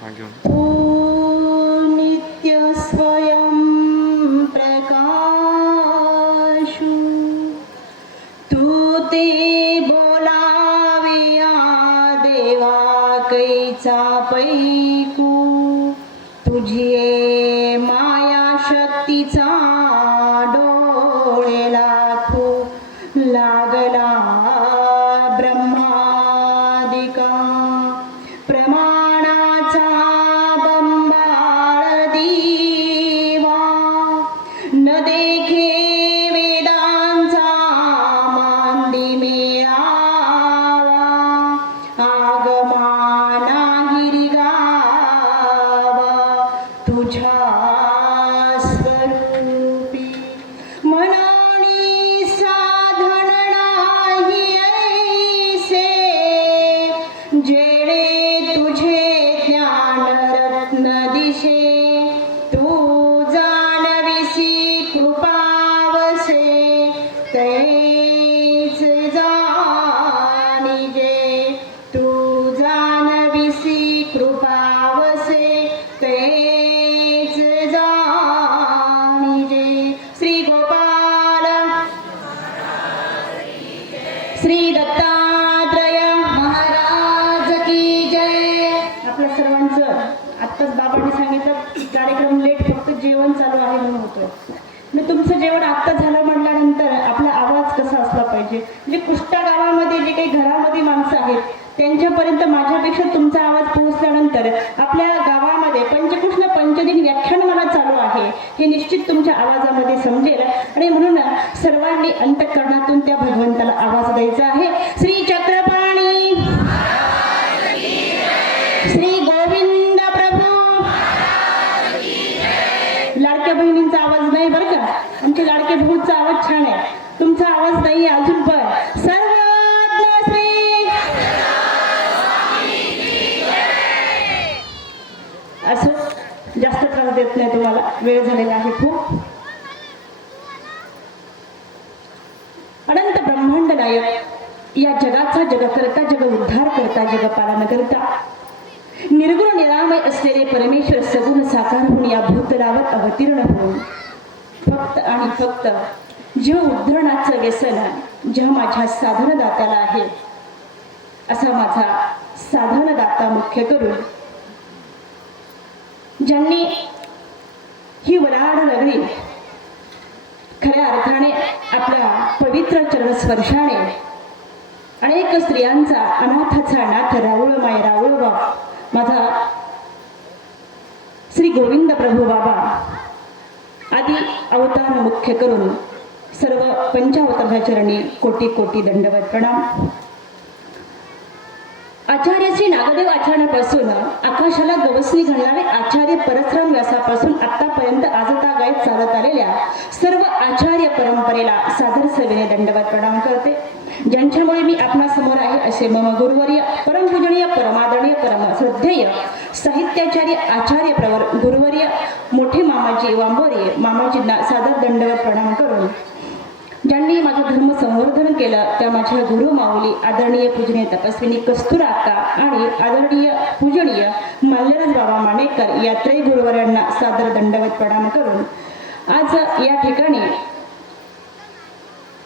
तू नित्य स्वयं प्रकाशु, तू ते बोलाविया देवा कैचा पैकू, तुझी माया शक्तीचा डोळे लाखू लागला ब्रह्मादिका प्रमाणाचा बंबाळ दिवा, न देखे वेदांचा मांदी मेळावा, आगमा नाही गावा तुझ्या स्वरूपी, मनानी साधन नाही ऐसे, जेणे तुझे ज्ञान रत्न दिशे, तू जाणविसी कृपावसे, तैच जाणिजे, तू जाणविसी कृपावसे, तैच जाणिजे. श्री गोपाल श्री दत्तात्रय महाराज की जय. आपल्या सर्वांचं आत्ताच बाबांनी सांगितलं कार्यक्रम लेट, फक्त जेवण चालू आहे म्हणून होतोय. मग तुमचं जेवण आत्ता झालं म्हटल्यानंतर आपला आवाज कसा असला पाहिजे, म्हणजे कुष्टा गावामध्ये जे काही घरामध्ये माणसं आहेत त्यांच्यापर्यंत माझ्यापेक्षा तुमचा आवाज पोहोचल्यानंतर आपल्या गावामध्ये पंचकृष्ण पंचदिन व्याख्यानमाला चालू आहे हे निश्चित तुमच्या आवाजामध्ये समजेल. आणि म्हणून सर्वांनी अंतःकरणातून त्या भगवंताला आवाज द्यायचा आहे. श्री चक्रपाणी श्री गोविंद प्रभू. लाडक्या बहिणींचा आवाज नाही बरं का, आमच्या लाडक्या भाऊचा आवाज छान आहे, तुमचा आवाज नाही अजून पण. सर्वज्ञ श्री असं जास्त त्रास देत नाही तुम्हाला, वेळ झालेला आहे खूप. अनंत ब्रह्मांड नायक, या जगाचा जगकर्ता, जग उद्धार करता, जग पालन करता, निर्गुण निरामय असलेले परमेश्वर सगुण साकार होऊन या भूतलावर अवतीर्ण होऊन फक्त आणि फक्त जीव उद्धरणाचं व्यसन जेव्हा माझ्या साधनदात्याला आहे, असा माझा साधनदाता मुख्य करून ज्यांनी ही वराड नगरी खऱ्या अर्थाने आपल्या पवित्र चरणस्पर्शाने अनेक स्त्रियांचा अनाथाचा नाथ राऊळ माय राऊळ बाप माझा श्री गोविंद प्रभू बाबा आदी अवतार मुख्य करून सर्व पंचावताराच्या चरणी कोटी कोटी दंडवत प्रणाम. आचार्य श्री नागदेव आचार्यापासून आकाशाला गवसणी घालणारे आचार्य परशुराम व्यासापासून आतापर्यंत आजतागायत चालत आलेल्या सर्व आचार्य परंपरेला सादर सेवेने दंडवत प्रणाम करते. ज्यांच्यामुळे मी आपणा समोर आहे असे मम गुरुवर्य परमपूजनीय परमादरणीय परम श्रद्धेय साहित्याचार्य आचार्य प्रवर गुरुवर्य मोठे मामाजी वांबोरे मामाजींना सादर दंडवत प्रणाम करून ज्यांनी माझं धर्म संवर्धन केलं त्या माझ्या गुरु माऊली आदरणीय पूजनीय तपस्विनी कस्तुरा अक्का आणि आदरणीय पूजनीय मल्हारराज बाबा मानेकर या त्रय गुरुवर्यांना सादर दंडवत प्रणाम करून आज या ठिकाणी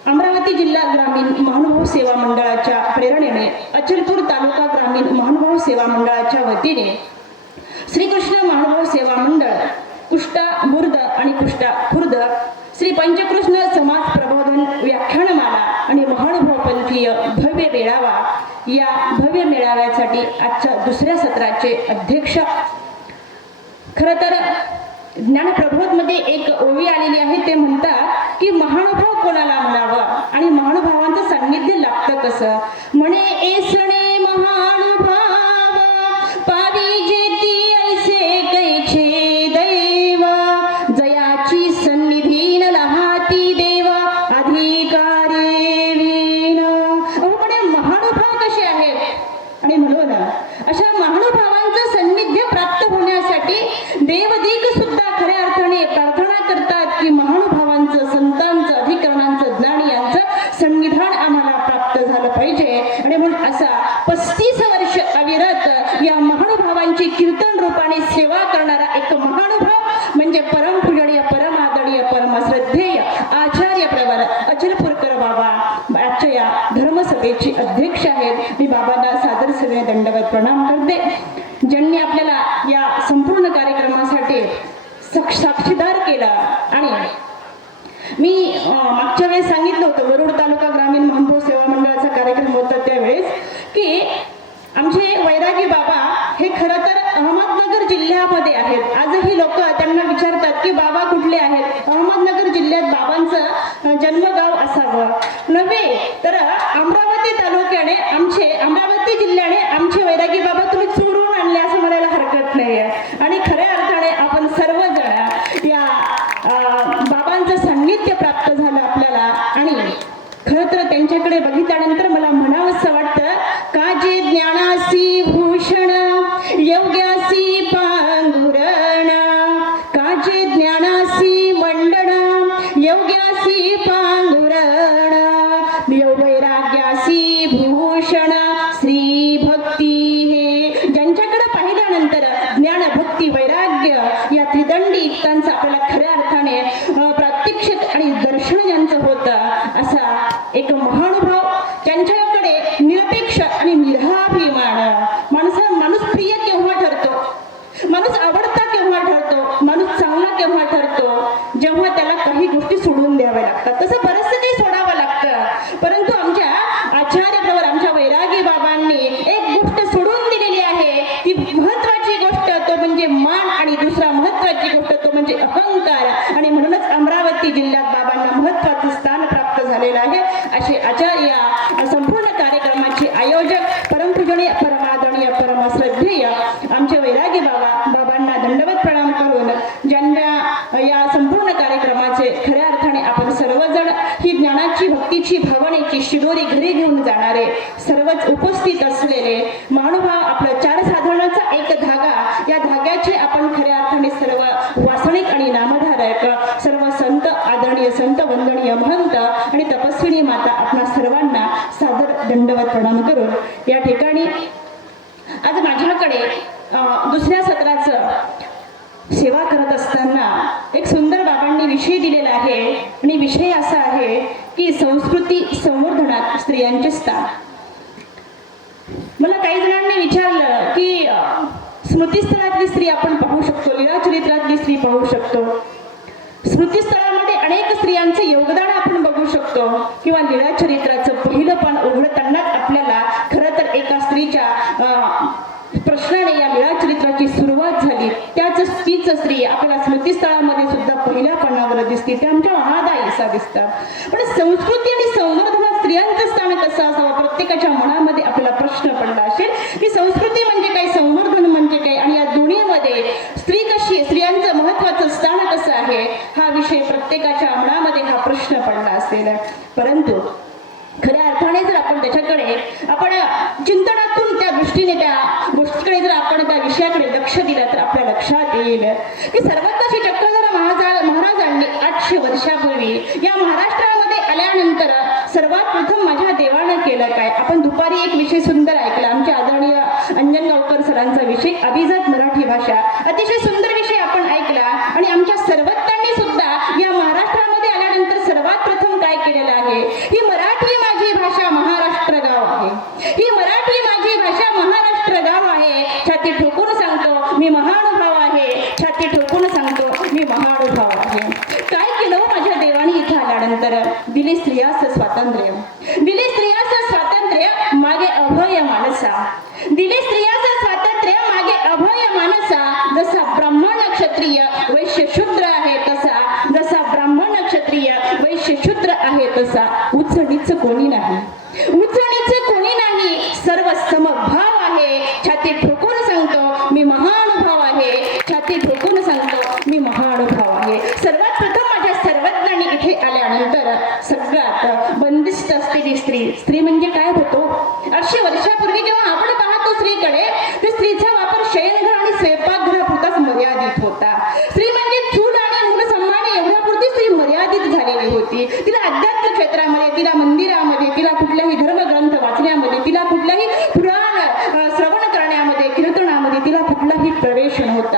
अमरावती जिल्हा ग्रामीण महानुभाव सेवा मंडळाच्या प्रेरणेने अचलपूर तालुका ग्रामीण महानुभाव सेवा मंडळाच्या वतीने श्रीकृष्ण महानुभाव सेवा मंडळ कुष्टा बुर्द आणि कुष्टा खुर्द श्री पंचकृष्ण समाज प्रबोधन व्याख्यानमाला आणि महानुभाव पंथीय भव्य मेळावा या भव्य मेळाव्यासाठी आजच्या दुसऱ्या सत्राचे अध्यक्ष. खरं तर ज्ञानप्रबोधमध्ये एक ओवी आलेली आहे, ते म्हणतात की महानुभाव कोणाला म्हणावं आणि महानुभावांचं सान्निध्य लागतं कसं. म्हणे ऐसणे महानुभाव पाविजेती ऐसे कैचे दैव, जयाची सन्निधी न लहाती देव अधिकारी विण. म्हणे महानुभाव कसे आहेत आणि म्हणून अशा महानुभावांचं सान्निध्य प्राप्त होण्यासाठी देवदिक सुद्धा खऱ्या अर्थाने प्रार्थना करतात की महानुभावांचं संतांचं अधिकरणांचं ज्ञान यांचं संविधान आम्हाला प्राप्त झालं पाहिजे. आणि म्हणून असा 35 वर्ष अविरत या महानुभावांची कीर्तन रूप आणि सेवा करणारा एक महानुभाव म्हणजे परमपूजनीय परमादरणीय परमश्रद्धेय आचार्य प्रवर अचलपूरकर बाबा आजच्या या धर्मसभेचे अध्यक्ष आहेत. मी बाबांना सादर सगळे दंडवत प्रणाम करते, ज्यांनी आपल्याला या संपूर्ण कार्यक्रमासाठी साक्षीदार केला. आणि मी मागच्या वेळेस सांगितलं होतं, वरुड तालुका ग्रामीण महानुभाव सेवा मंडळाचा कार्यक्रम होता त्यावेळेस, की आमचे वैरागी बाबा हे खरं तर अहमदनगर जिल्ह्यामध्ये आहेत. आजही लोक त्यांना विचारतात की बाबा कुठले आहेत. अहमदनगर जिल्ह्यात बाबांचं जन्मगाव असावं नव्हे, तर अमरावती तालुक्याने अमरावती जिल्ह्याने आमचे वैरागी बाबा तुम्ही चोरून आणले असं म्हणायला हरकत नाही आहे. आणि खऱ्या अर्थाने आपण सर्वजण या बाबांचं सान्निध्य प्राप्त झालं आपल्याला. आणि खरं तर त्यांच्याकडे बघितल्यानंतर मला म्हणावंसं वाटतं, का जे ज्ञानासी भूषण योग्यासी पांघुरण, का जे ज्ञानासी मंडण योग्यासी पांघुरण, वैराग्यासी भूषण श्री भक्ती. हे ज्यांच्याकडे पाहिल्यानंतर ज्ञान भक्ती वैराग्य या त्रिदंडी युक्तांचा आपल्याला खऱ्या अर्थाने प्रात्यक्षिक आणि दर्शन यांचं होतं, असा एक महानुभाव ज्यांच्याकडे निरपेक्ष आणि निराभिमान माणूस प्रिय केव्हा ठरतो, माणूस आवडता केव्हा ठरतो, माणूस चांगला केव्हा ठरतो, जेव्हा त्याला काही गोष्टी सोडून द्याव्या लागतात. तसं बरंचसं काही सोडावं लागतं, परंतु आमच्या आचार्याबरोबर आमच्या वैरागी बाबांनी एक गोष्ट सोडून दिलेली आहे. ती महत्वाची गोष्ट तो म्हणजे मान, आणि दुसरा महत्वाची गोष्ट तो म्हणजे अहंकार. आणि म्हणूनच अमरावती जिल्ह्यात बाबांना महत्वाचं स्थान प्राप्त झालेलं आहे. असे आचार्य संपूर्ण कार्यक्रमाचे आयोजक परमपूजनीय परमादरणीय परमश्रद्धेय आमचे वैरागी बाबांना दंडवत प्रणाम करून ज्यांना या संपूर्ण कार्यक्रमाचे खऱ्या अर्थाने आपण सर्वजण ही ज्ञानाची भक्तीची भावनेची शिदोरी घरी घेऊन जाणारे सर्वच उपस्थित असलेले महानुभाव, आपलं चार साधनाचा एक धागा, या धाग्याचे आपण खऱ्या अर्थाने सर्व वासनिक आणि नामधारक सर्व संत, आदरणीय संत, वंदनीय महंत आणि तपस्विनी माता आपणा सर्वांना सादर दंडवत प्रणाम करून या ठिकाणी आज माझ्याकडे दुसऱ्या सत्राचं सेवा करत असताना एक सुंदर बाबांनी विषय दिलेला आहे. आणि विषय असा आहे की संस्कृती संवर्धनात स्त्रियांचे स्थान. मला काही जणांनी विचारलं की स्मृतीस्थळातली स्त्री आपण पाहू शकतो, लीळाचरित्रातली स्त्री पाहू शकतो, स्मृतीस्थळामध्ये अनेक स्त्रियांचं योगदान आपण बघू शकतो, किंवा लीळाचरित्राचं पहिलं पान उघडतानाच आपल्याला खरं तर एका स्त्रीच्या प्रश्नाने या लीळाचरित्राची सुरुवात झाली. तीच स्त्री आपल्याला स्मृतीस्थळामध्ये सुद्धा पहिल्या पानावर दिसते, ते आमच्या महादाईसा दिसतात. पण संस्कृती आणि संवर्धनात स्त्रियांचं स्थान कसं असावं, प्रत्येकाच्या मनामध्ये आपल्याला प्रश्न पडला असेल की संस्कृती म्हणजे काय, संवर्धन म्हणजे काय, आणि या दोन्हीमध्ये स्त्री कशी, स्त्रियांचं महत्वाचं स्थान कसं आहे, हा विषय प्रत्येकाच्या मनामध्ये हा प्रश्न पडला असेल. परंतु खऱ्या अर्थाने जर आपण त्याच्याकडे आपण चिंतनातून त्या दृष्टीने त्या गोष्टीकडे जर आपण त्या विषयाकडे लक्ष दिलं तर आपल्या लक्षात येईल की सर्वज्ञ चक्रधर महाराजांनी 800 वर्षापूर्वी या महाराष्ट्रामध्ये आल्यानंतर सर्वात प्रथम माझ्या देवानं केलं काय. आपण दुपारी एक विषय सुंदर ऐकला, आमच्या आदरणीय अंजनगावकर सरांचा विषय अभिजात मराठी भाषा, अतिशय सुंदर विषय आपण ऐकला. आणि आमच्या सर्वज्ञांनी सुद्धा या महाराष्ट्रामध्ये आल्यानंतर सर्वात प्रथम काय केलेलं आहे, ही मराठी माझी भाषा महाराष्ट्र गाव आहे, ही मराठी माझी भाषा महाराष्ट्र गाव आहे. छाती ठोकून सांगतो मी महानुभाव आहे, छाती ठोकून सांगतो मी महानुभाव आहे. काय केलं माझ्या देवाने इथं आल्यानंतर, दिली स्त्रियास स्वातंत्र्य, दिली स्त्रियास स्वातंत्र्य मागे अभय मानसा, दिली स्त्रियास स्वातंत्र्य मागे अभय मानसा. जसा ब्राह्मण क्षत्रिय वैश्य शूद्र आहे तसा, जसा ब्राह्मण क्षत्रिय वैश्य शूद्र आहे तसा उच्च नीच कोणी नाही, उच्च नीच कोणी नाही, सर्व समभाव आहे. छाती ठोकून सांगतो मी महानुभाव आहे, छाती ठोकून सांगतो मी महानुभाव आहे. सर्वात प्रथम माझ्या सर्वज्ञांनी इथे आल्यानंतर सगळ्यात बंदिस्त असलेली स्त्री म्हणजे काय होतो, 800 वर्षापूर्वी जेव्हा आपण पाहतो स्त्रीकडे, तर स्त्रीचा वापर शयनघर आणि स्वयंपाकघरापुरताच मर्यादित होता. स्त्री म्हणजे चूल आणि मूल सन्मान एवढ्यापुरती स्त्री मर्यादित झालेली होती. तिला अध्यात्म क्षेत्रामध्ये, तिला मंदिरामध्ये, तिला कुठल्याही धर्मग्रंथ वाचण्यामध्ये, तिला कुठल्याही पुराण श्रवण करण्यामध्ये, कीर्तनामध्ये तिला कुठलाही प्रवेश नव्हता.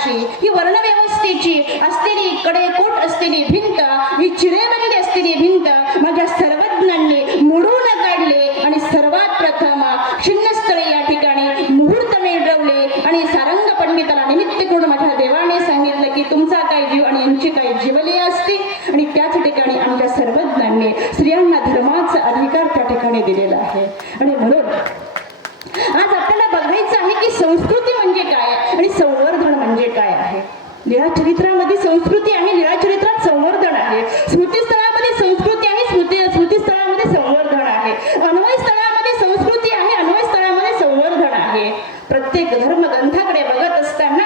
मंडळाची, ही वर्णव्यवस्थेची असलेली कडेकोट असलेली भिंत, ही चिरेबंदी असलेली भिंत माझ्या सर्वज्ञांनी मोडून काढले आणि सर्वात प्रथम शिन्नस्थळी या ठिकाणी मुहूर्त मिळवले आणि सारंग पंडिताला निमित्त करून माझ्या देवाने सांगितलं की तुमचा काय जीव आणि यांची काय जीवले असते. आणि त्याच ठिकाणी आमच्या सर्वज्ञांनी स्त्रियांना धर्माचा अधिकार त्या ठिकाणी दिलेला आहे. आणि म्हणून आज आपल्याला बघायचं आहे की संस्कृती म्हणजे काय आणि संवर्धन म्हणजे काय आहे. लीळाचरित्रामध्ये संस्कृती आहे, लीळाचरित्रात संवर्धन आहे. स्मृतीस्थळामध्ये संस्कृती आहे, स्मृतीस्थळामध्ये संवर्धन आहे. अन्वय स्थळामध्ये संस्कृती आहे, अन्वय स्थळामध्ये संवर्धन आहे. प्रत्येक धर्मग्रंथाकडे बघत असताना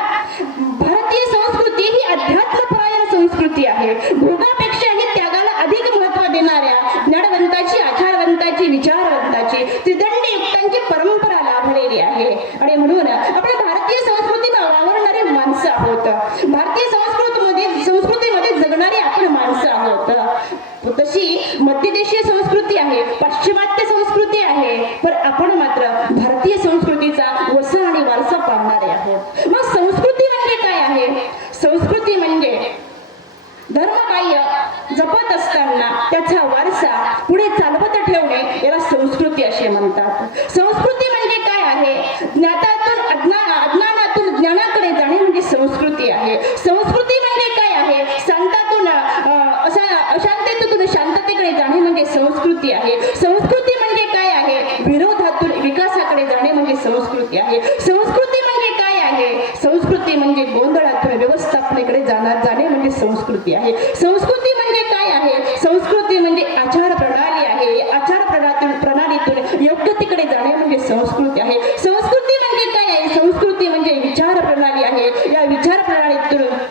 भारतीय संस्कृती ही अध्यात्मपरायण संस्कृती आहे. भोगापेक्षाही त्यागाला अधिक महत्त्व देणाऱ्या ज्ञानवंताची, आचारवंताची, विचारवंताची, त्रिदंडी युक्तांची परंपरा लाभलेली आहे. आणि म्हणून आपण भारतीय संस्कृतीला वावरणारे माणसं आहोत. भारतीय संस्कृतीमध्ये जगणारी आपण माणसं आहोत. तशी मध्यदेशीय संस्कृती आहे, पाश्चिमात्य संस्कृती आहे, पण आपण मात्र भारतीय संस्कृतीचा वसा आणि वारसा पाळणारे आहोत. मग संस्कृती म्हणजे काय आहे? संस्कृती म्हणजे धर्मकार्य जपत असताना त्याचा वारसा पुढे चालवत ठेवणे याला संस्कृती असे म्हणतात. संस्कृती म्हणजे काय आहे? अज्ञानातून ज्ञानाकडे जाणे म्हणजे संस्कृती आहे. संस्कृती म्हणजे काय आहे? अशांततेतून शांततेकडे जाणे म्हणजे संस्कृती आहे. संस्कृती म्हणजे काय आहे? विरोधातून विकासाकडे जाणे म्हणजे संस्कृती आहे. संस्कृती म्हणजे काय आहे? संस्कृती म्हणजे गोंधळातून व्यवस्थापनेकडे जाणे म्हणजे संस्कृती आहे. संस्कृती म्हणजे काय आहे? संस्कृती म्हणजे आचार प्रणाली आहे. आचार प्रणालीतून योग्यतेकडे जाणे म्हणजे संस्कृती आहे. संस्कृती म्हणजे काय आहे? संस्कृती म्हणजे विचार प्रणाली आहे. या विचार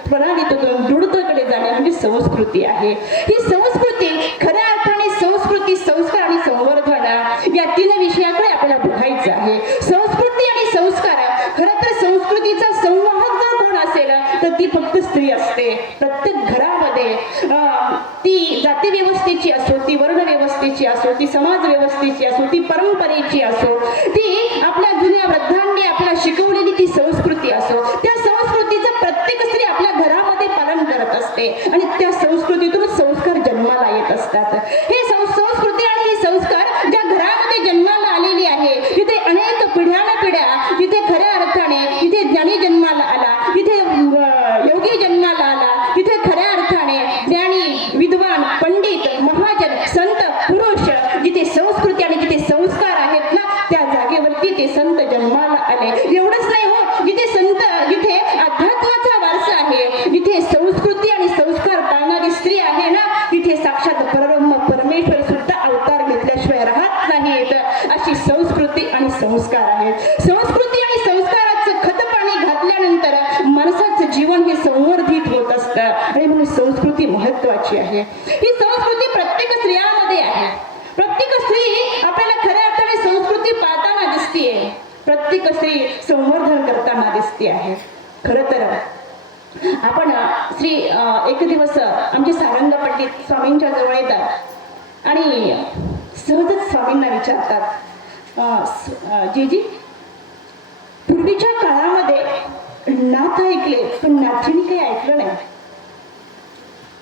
प्रणालीतून दृढतेकडे जाणे म्हणजे संस्कृती आहे. ही संस्कृती खऱ्या अर्थाने संस्कृती, संस्कार आणि संवर्धन या तीन विषयाकडे आपल्याला बघायचं आहे. संस्कृती आणि संस्कार, खरं तर संस्कृतीचा संवाहक जर कोण असेल तर ती फक्त स्त्री असते. प्रत्येक घरामध्ये ती जाती व्यवस्थेची असो, ती वर्ण व्यवस्थेची असो, ती समाज व्यवस्थेची असो, ती परंपरेची असो, ती आपल्या जुन्या वृद्धांनी आपल्याला शिकवलेली ती संस्कृती असो, त्या संस्कृतीचं प्रत्येक स्त्री आपल्या घरामध्ये पालन करत असते आणि त्या संस्कृतीतून संस्कार जन्माला येत असतात. हे संस्कृती आणि हे संस्कार ज्या घरामध्ये जन्माला आलेली आहे, तिथे अनेक पिढ्या तिथे खऱ्या अर्थाने तिथे ज्ञानी जन्माला आला, तिथे योगी जन्माला आला, तिथे खऱ्या अर्थाने ज्ञानी, विद्वान, पंडित, महाजन, संत, पुरुष, जिथे संस्कृती आणि जिथे संस्कार आहेत ना, त्या जागेवरती ते संत जन्माला आले. एवढंच नाही हो, जिथे अध्यात्माचा वारसा आहे, जिथे संस्कृती आणि संस्कार पाळणारी स्त्री आहे ना, तिथे साक्षात परब्रह्म परमेश्वर सुद्धा अवतार घेतल्याशिवाय राहत नाहीत. अशी संस्कृती आणि संस्कार आहेत. संस्कृती आणि संस्काराचं खतपाणी घातल्यानंतर माणसाचं जीवन हे संवर्धित होत असतं आणि म्हणून संस्कृती महत्वाची आहे. ही संस्कृती प्रत्येक स्त्रियांमध्ये आहे. प्रत्येक स्त्री आपल्याला खऱ्या अर्थाने संस्कृती पाळताना दिसतीये, प्रत्येक स्त्री संवर्धन करताना दिसते आहे. खरं तर आपण एक दिवस आमचे सारंग पंडित स्वामींच्या जवळ येतात आणि सहजच स्वामींना विचारतात, जीजी, पूर्वीच्या काळामध्ये नाथ ऐकले पण नाथीने काही ऐकलं नाही.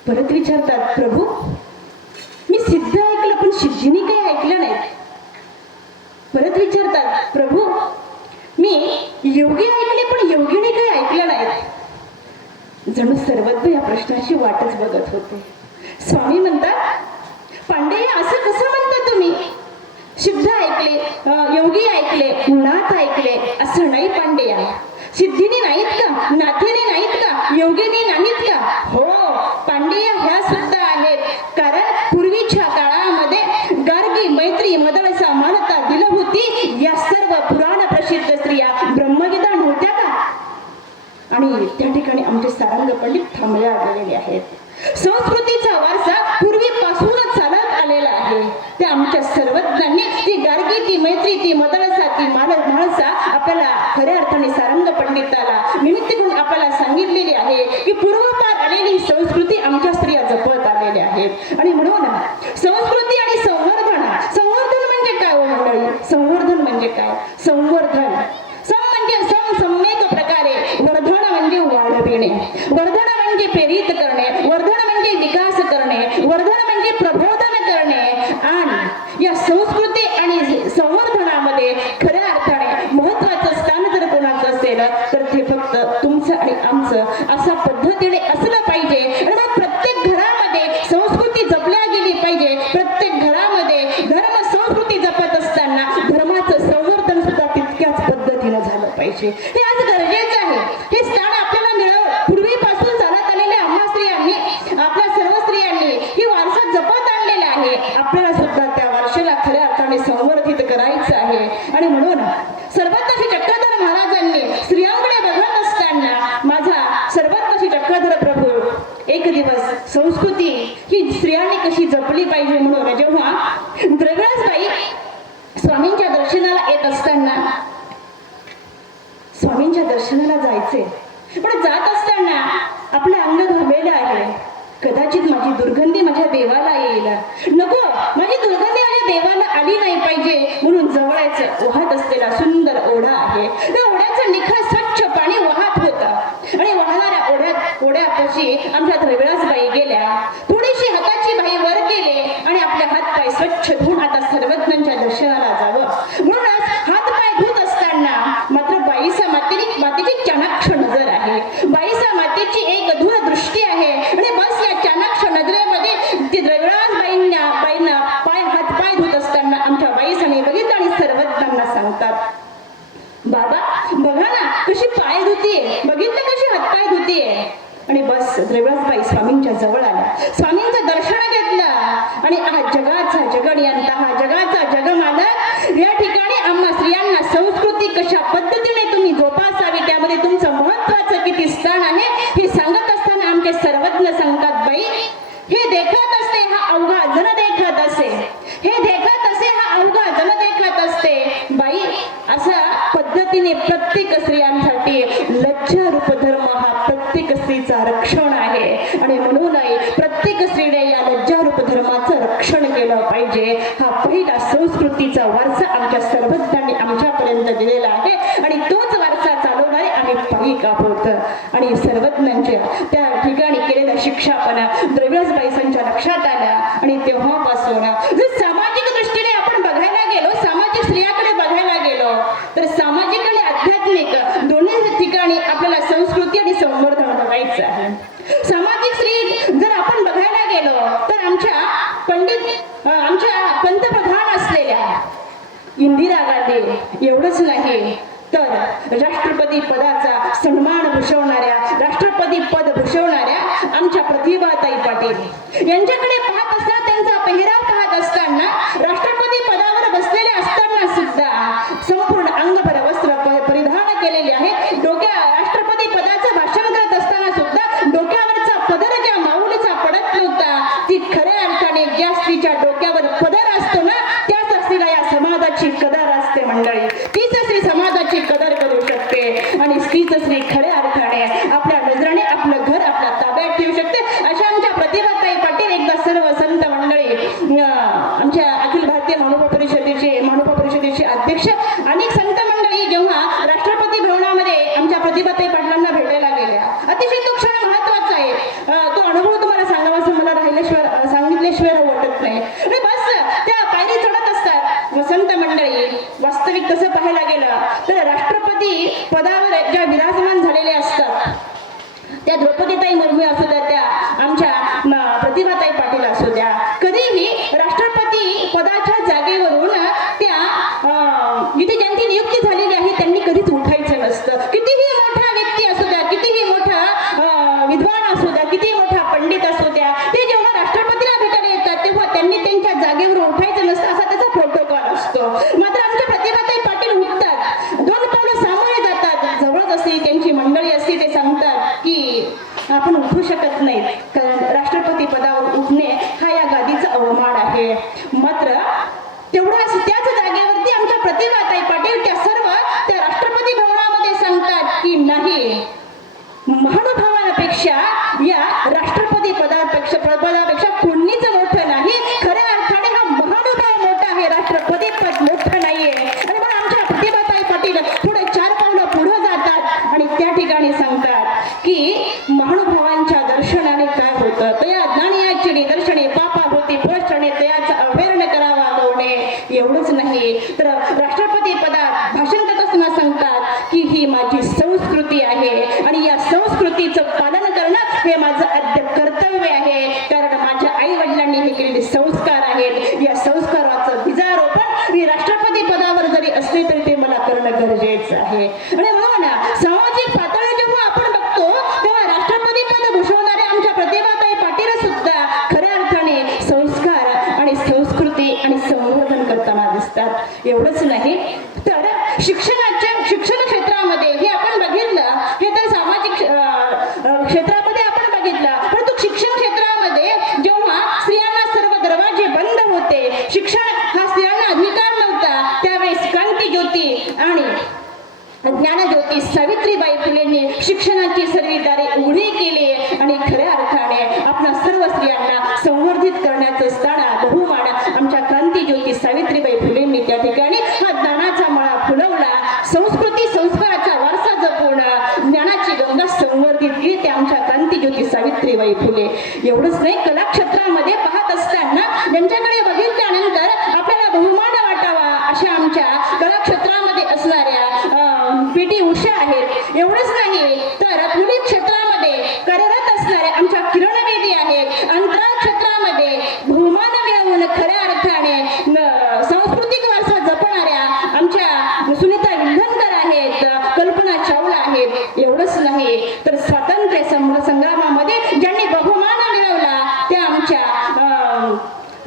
परत विचारतात, प्रभू, मी सिद्ध ऐकलं पण सिद्धीने काही ऐकलं नाही. परत विचारतात, प्रभू, मी योगी ऐकले पण योगिनी काही ऐकलं नाही. जणू सर्वज्ञ या प्रश्नाची वाटच बघत होते. स्वामी म्हणतात, पांडे, असं कसं म्हणता तुम्ही? सिद्ध ऐकले, योगी ऐकले, नाथ ऐकले असं नाही पांडेया. सिद्धीने नाहीत का? नाथीने नाहीत का? योगिनी नाहीत का? हो पांडेया, ह्या सुद्धा आहेत. कारण पूर्वीच्या काळामध्ये गार्गी, मैत्री, मदळसा, मानता, दिलभूती या सर्व पुराण प्रसिद्ध स्त्रिया ब्रह्मविदा नव्हत्या का? आणि त्या ठिकाणी आमचे सारंग पंडित थांबल्या गेलेले आहेत. संस्कृतीचा वारसा पूर्वीपासूनच चालत आलेला आहे. त्या आमच्या सर्वज्ञांनी ती गार्गी, ती मैत्री, ती मदळसा, ती माणसा आपल्याला खऱ्या अर्थाने सारंग पंडिताला निमित्त करून आपल्याला सांगितलेली आहे की पूर्वपार आलेली संस्कृती आमच्या स्त्रिया जपत आलेल्या आहेत. आणि म्हणून संस्कृती आणि संवर्धन म्हणजे काय हो मंडळी? संवर्धन म्हणजे काय? संवर्धन म्हणजे सम्यक प्रकारे, वर्धन म्हणजे वाढ या संस्कृती आणि संवर्धनामध्ये खऱ्या अर्थाने महत्वाचं स्थान जर कोणाचं असेल तर ते फक्त तुमचं आणि आमचं अशा पद्धतीने असलं पाहिजे. आणि मग प्रत्येक घरामध्ये संस्कृती जपल्या गेली पाहिजे. प्रत्येक घरामध्ये धर्म संस्कृती जपत असताना धर्माचं संवर्धन सुद्धा तितक्याच पद्धतीनं झालं पाहिजे. हे आज गरजेचं आहे. हे स्थान आपल्याला पूर्वीपासून चालत आलेल्या आम्हा स्त्रियांनी, आपल्या सर्व स्त्रियांनी ही वारसा जपत आणलेला आहे. आपल्याला सुद्धा त्या वारशाला खऱ्या अर्थाने संवर्धित करायचं आहे. आणि म्हणून सर्वज्ञ चक्रधर महाराजांनी स्त्रियांकडे बघत असताना माझा सर्वज्ञ चक्रधर प्रभू एक दिवस संस्कृती ही स्त्रियांनी कशी जपली पाहिजे म्हणून जेव्हा द्रविडबाई स्वामींच्या दर्शनाला येत असताना स्वामींच्या दर्शनाला जायचे, पण जात असताना आपलं अंग घामेलं आहे. कदाचित माझी दुर्गंधी माझ्या देवाला येईल, नको माझी दुर्गंधी माझ्या देवाला आली नाही पाहिजे म्हणून जवळच वाहत असलेला सुंदर ओढा आहे. त्या ओढ्याचं निखळ स्वच्छ पाणी वाहत होतं आणि वाहणाऱ्या ओढ्यापाशी आमच्या द्रविडबाई गेल्या. थोडीशी हाताची बाई वर गेले आणि आपले हातपाय स्वच्छ धुवून आता सर्वज्ञांच्या दर्शनाला जावं म्हणूनच हातपाय धुत असताना मात्र बाईसा मातेची चाणाक्ष नजर आहे. बाईसा मातेची एक दूरदृष्टी आहे आणि बस या चाणाक्ष नजरेमध्ये ती द्रविडबाईंना हातपाय धुत असताना आमच्या बाईसाने बघितलं आणि सर्वज्ञांना सांगतात, बाबा बघा ना कशी पाय धुतीये, बघितलं कशी हातपाय धुतीये. आणि बस द्रविडबाई स्वामींच्या जवळ आल्या, स्वामींचं दर्शन घेतलं आणि हा जगाचा जगणियंता, हा जगाचा जगमालक या ठिकाणी आम्हा स्त्रियांना संस्कृती कशा पद्धतीने तुम्ही जोपासावी, त्यामध्ये तुमचं महत्वाचं किती स्थान आहे हे सांगत असताना आमचे सर्वज्ञ सांगतात, बाई हे देखत असते हा अवघा जन देखत असे, हे देखत असे हा अवघा जन देखत असते. बाई अशा पद्धतीने प्रत्येक स्त्रियांसाठी लज्जा रूप धर्म हा प्रत्येक स्त्रीचा रक्षण आहे. आणि म्हणून प्रत्येक स्त्रीने या लज्जा रूप धर्माचं रक्षण केलं पाहिजे. हा पहिला संस्कृतीचा वारसा आमच्या सर्वज्ञांनी आमच्यापर्यंत दिलेला आहे आणि तोच वारसा चालवणारे आम्ही पाईक आहोत. आणि सर्वज्ञांच्या त्या ठिकाणी केलेल्या शिक्षापणा द्रविडबाईंच्या लक्षात आल्या आणि तेव्हापासून जर सामाजिक दृष्टीने आपण बघायला गेलो, सामाजिक स्त्रियाकडे बघायला गेलो तर सामाजिक आणि आध्यात्मिक दोन्ही ठिकाणी आपल्याला संस्कृती आणि संवर्धन बघायचं आहे. सामाजिक स्त्री जर आपण बघायला गेलो तर आमच्या पंतप्रधान असलेल्या इंदिरा गांधी एवढंच नाही तर राष्ट्रपती पदाचा सन्मान भूषवणाऱ्या, राष्ट्रपती पद भूषवणाऱ्या आमच्या प्रतिभाताई पाटील यांच्याकडे पाहत असताना, त्यांचा पेहराव पाहत असताना, राष्ट्रपती पदावर बसलेले असताना सुद्धा संपूर्ण अंगभर वस्त्र परिधान केलेले आहेत. राष्ट्रपती पदाचं भाषण करत असताना सुद्धा डोक्यावरचा पदर ज्या माऊलीचा पडत नव्हता, ती खऱ्या अर्थाने ज्या स्त्रीच्या डोक्यावर पदर असतो ना त्याच स्त्रीला या समाजाची कदर असते मंडळी. तीच स्त्री समाजाची कदर करू शकते आणि तीच स्त्री खऱ्या अर्थाने आपल्या नजराने आपलं घर आपल्या ताब्यात ठेवू शकते. अशा आमच्या प्रतिभाताई पाटील एकदा सर्व संत मंडळी, आमच्या अखिल भारतीय महानुभाव परिषदेचे अध्यक्ष अनेक संत मंडळी जेव्हा राष्ट्रपती भवनामध्ये आमच्या प्रतिभाताई पाटलांना भेटायला गेल्या, अतिशय तो क्षण महत्वाचा आहे. तो अनुभव तुम्हाला सांगावा असं मला सांगितल्याशिवाय वाटत नाही. आणि बस त्या पायरी चढत असतात संत मंडळी. वास्तविक तसं पाहायला गेलं तर राष्ट्रपती पदावर ज्या विराजमान झालेल्या असतात त्या द्रौपदीताई मुर्मू असू द्या, त्या आमच्या प्रतिभाताई पाटील असू द्या, कधीही राष्ट्रपती पदाच्या जागेवरून त्या जिथे ज्यांची नियुक्ती झालेली आहे त्यांनी कधीच उठायचं नसतं. कितीही मोठा व्यक्ती असू द्या, कितीही मोठा विद्वान असू द्या, कितीही मोठा पंडित असू द्या, ते जेव्हा राष्ट्रपतीला भेटायला येतात तेव्हा त्यांनी त्यांच्या जागेवरून उठायचं नसतं, असा त्याचा प्रोटोकॉल असतो. मात्र आमच्या प्रतिभाताई पाटील उठतात, 2 पावलं सामोरे जातात, जवळच असते त्यांची मंडळी असते, ते सांगतात की आपण उठू शकत नाही कारण राष्ट्रपती पदावर उठणे हा या गादीचा अवमान आहे. मात्र तेवढ्याच त्याच जागेवरती आमच्या प्रतिभाताई पाटील त्या राष्ट्रपती भवनामध्ये सांगतात की नाही, महानुभावांपेक्षा या राष्ट्रपती पदापेक्षा कोणीच मोठं नाही. खऱ्या अर्थाने हा महानुभाव मोठा आहे, राष्ट्रपती पद मोठं नाहीये. आणि मग आमच्या प्रतिभाताई पाटील पुढे 4 पावलं पुढे जातात आणि त्या ठिकाणी सांगतात की महानुभावांच्या दर्शनाने काय होतं, तया ज्ञानियाची दर्शने पापा होती पोषणे तयाचा अवेरण करावा एवढंच नाही तर राष्ट्रपती पदात भाषण करत असताना सांगतात की ही माझी संस्कृती आहे आणि या संस्कृतीचं पालन करणं हे माझं आद्य कर्तव्य आहे, कारण माझ्या आई वडिलांनी हे केलेले संस्कार आहेत. या संस्काराचं बीजारोपण मी राष्ट्रपती पदावर जरी असले तरी ते मला करणं गरजेचं आहे. आणि म्हणून सामाजिक पातळीवर जेव्हा आपण बघतो तेव्हा राष्ट्रपती पद भूषवणारे आमच्या प्रतिभाताई पाटील सुद्धा खऱ्या अर्थाने संस्कार आणि संस्कृती आणि संवर्धन करताना दिसतात. एवढंच नाही तर शिक्षण क्षेत्रामध्ये हे आपण बघितलं, हे तर सामाजिक क्षेत्रामध्ये आपण बघितलं, परंतु शिक्षण क्षेत्रामध्ये जेव्हा स्त्रियांना सर्व दरवाजे बंद होते, शिक्षण हा स्त्रियांना अधिकार नव्हता, त्यावेळेस क्रांतीज्योती आणि ज्ञानज्योती सावित्रीबाई फुलेंनी शिक्षणाची सर्व दारे उघडी केली आणि खऱ्या अर्थाने आपल्या सर्व स्त्रियांना संवर्धित करण्याचं स्थान बहुमान आमच्या क्रांतीज्योती सावित्रीबाई फुलेंनी त्या ठिकाणी हा ज्ञानाचा मळा फुलवला. संस्कृती संस्काराचा वारसा जपून ज्ञानाची गंगा संवर्धित केली ते आमच्या क्रांतीज्योती सावित्रीबाई फुले. एवढंच नाही, कला क्षेत्रामध्ये पाहत असताना ज्यांच्याकडे बघितल्यानंतर आपल्याला बहुमान वाटावा अशा आमच्या कला क्षेत्रामध्ये असणाऱ्या पी.टी. उषा आहेत. एवढंच नाही तर पोलीस क्षेत्रामध्ये कार्यरत असणाऱ्या आमच्या किरण बेदी आहेत. अंतराळ क्षेत्रामध्ये बहुमान मिळवून खऱ्या अर्थाने सांस्कृतिक वारसा जपणाऱ्या आमच्या सुनीता विल्हणकर आहेत, कल्पना चावला आहेत. एवढंच नाही तर स्वातंत्र्य संग्रामामध्ये ज्यांनी बहुमान मिळवला त्या आमच्या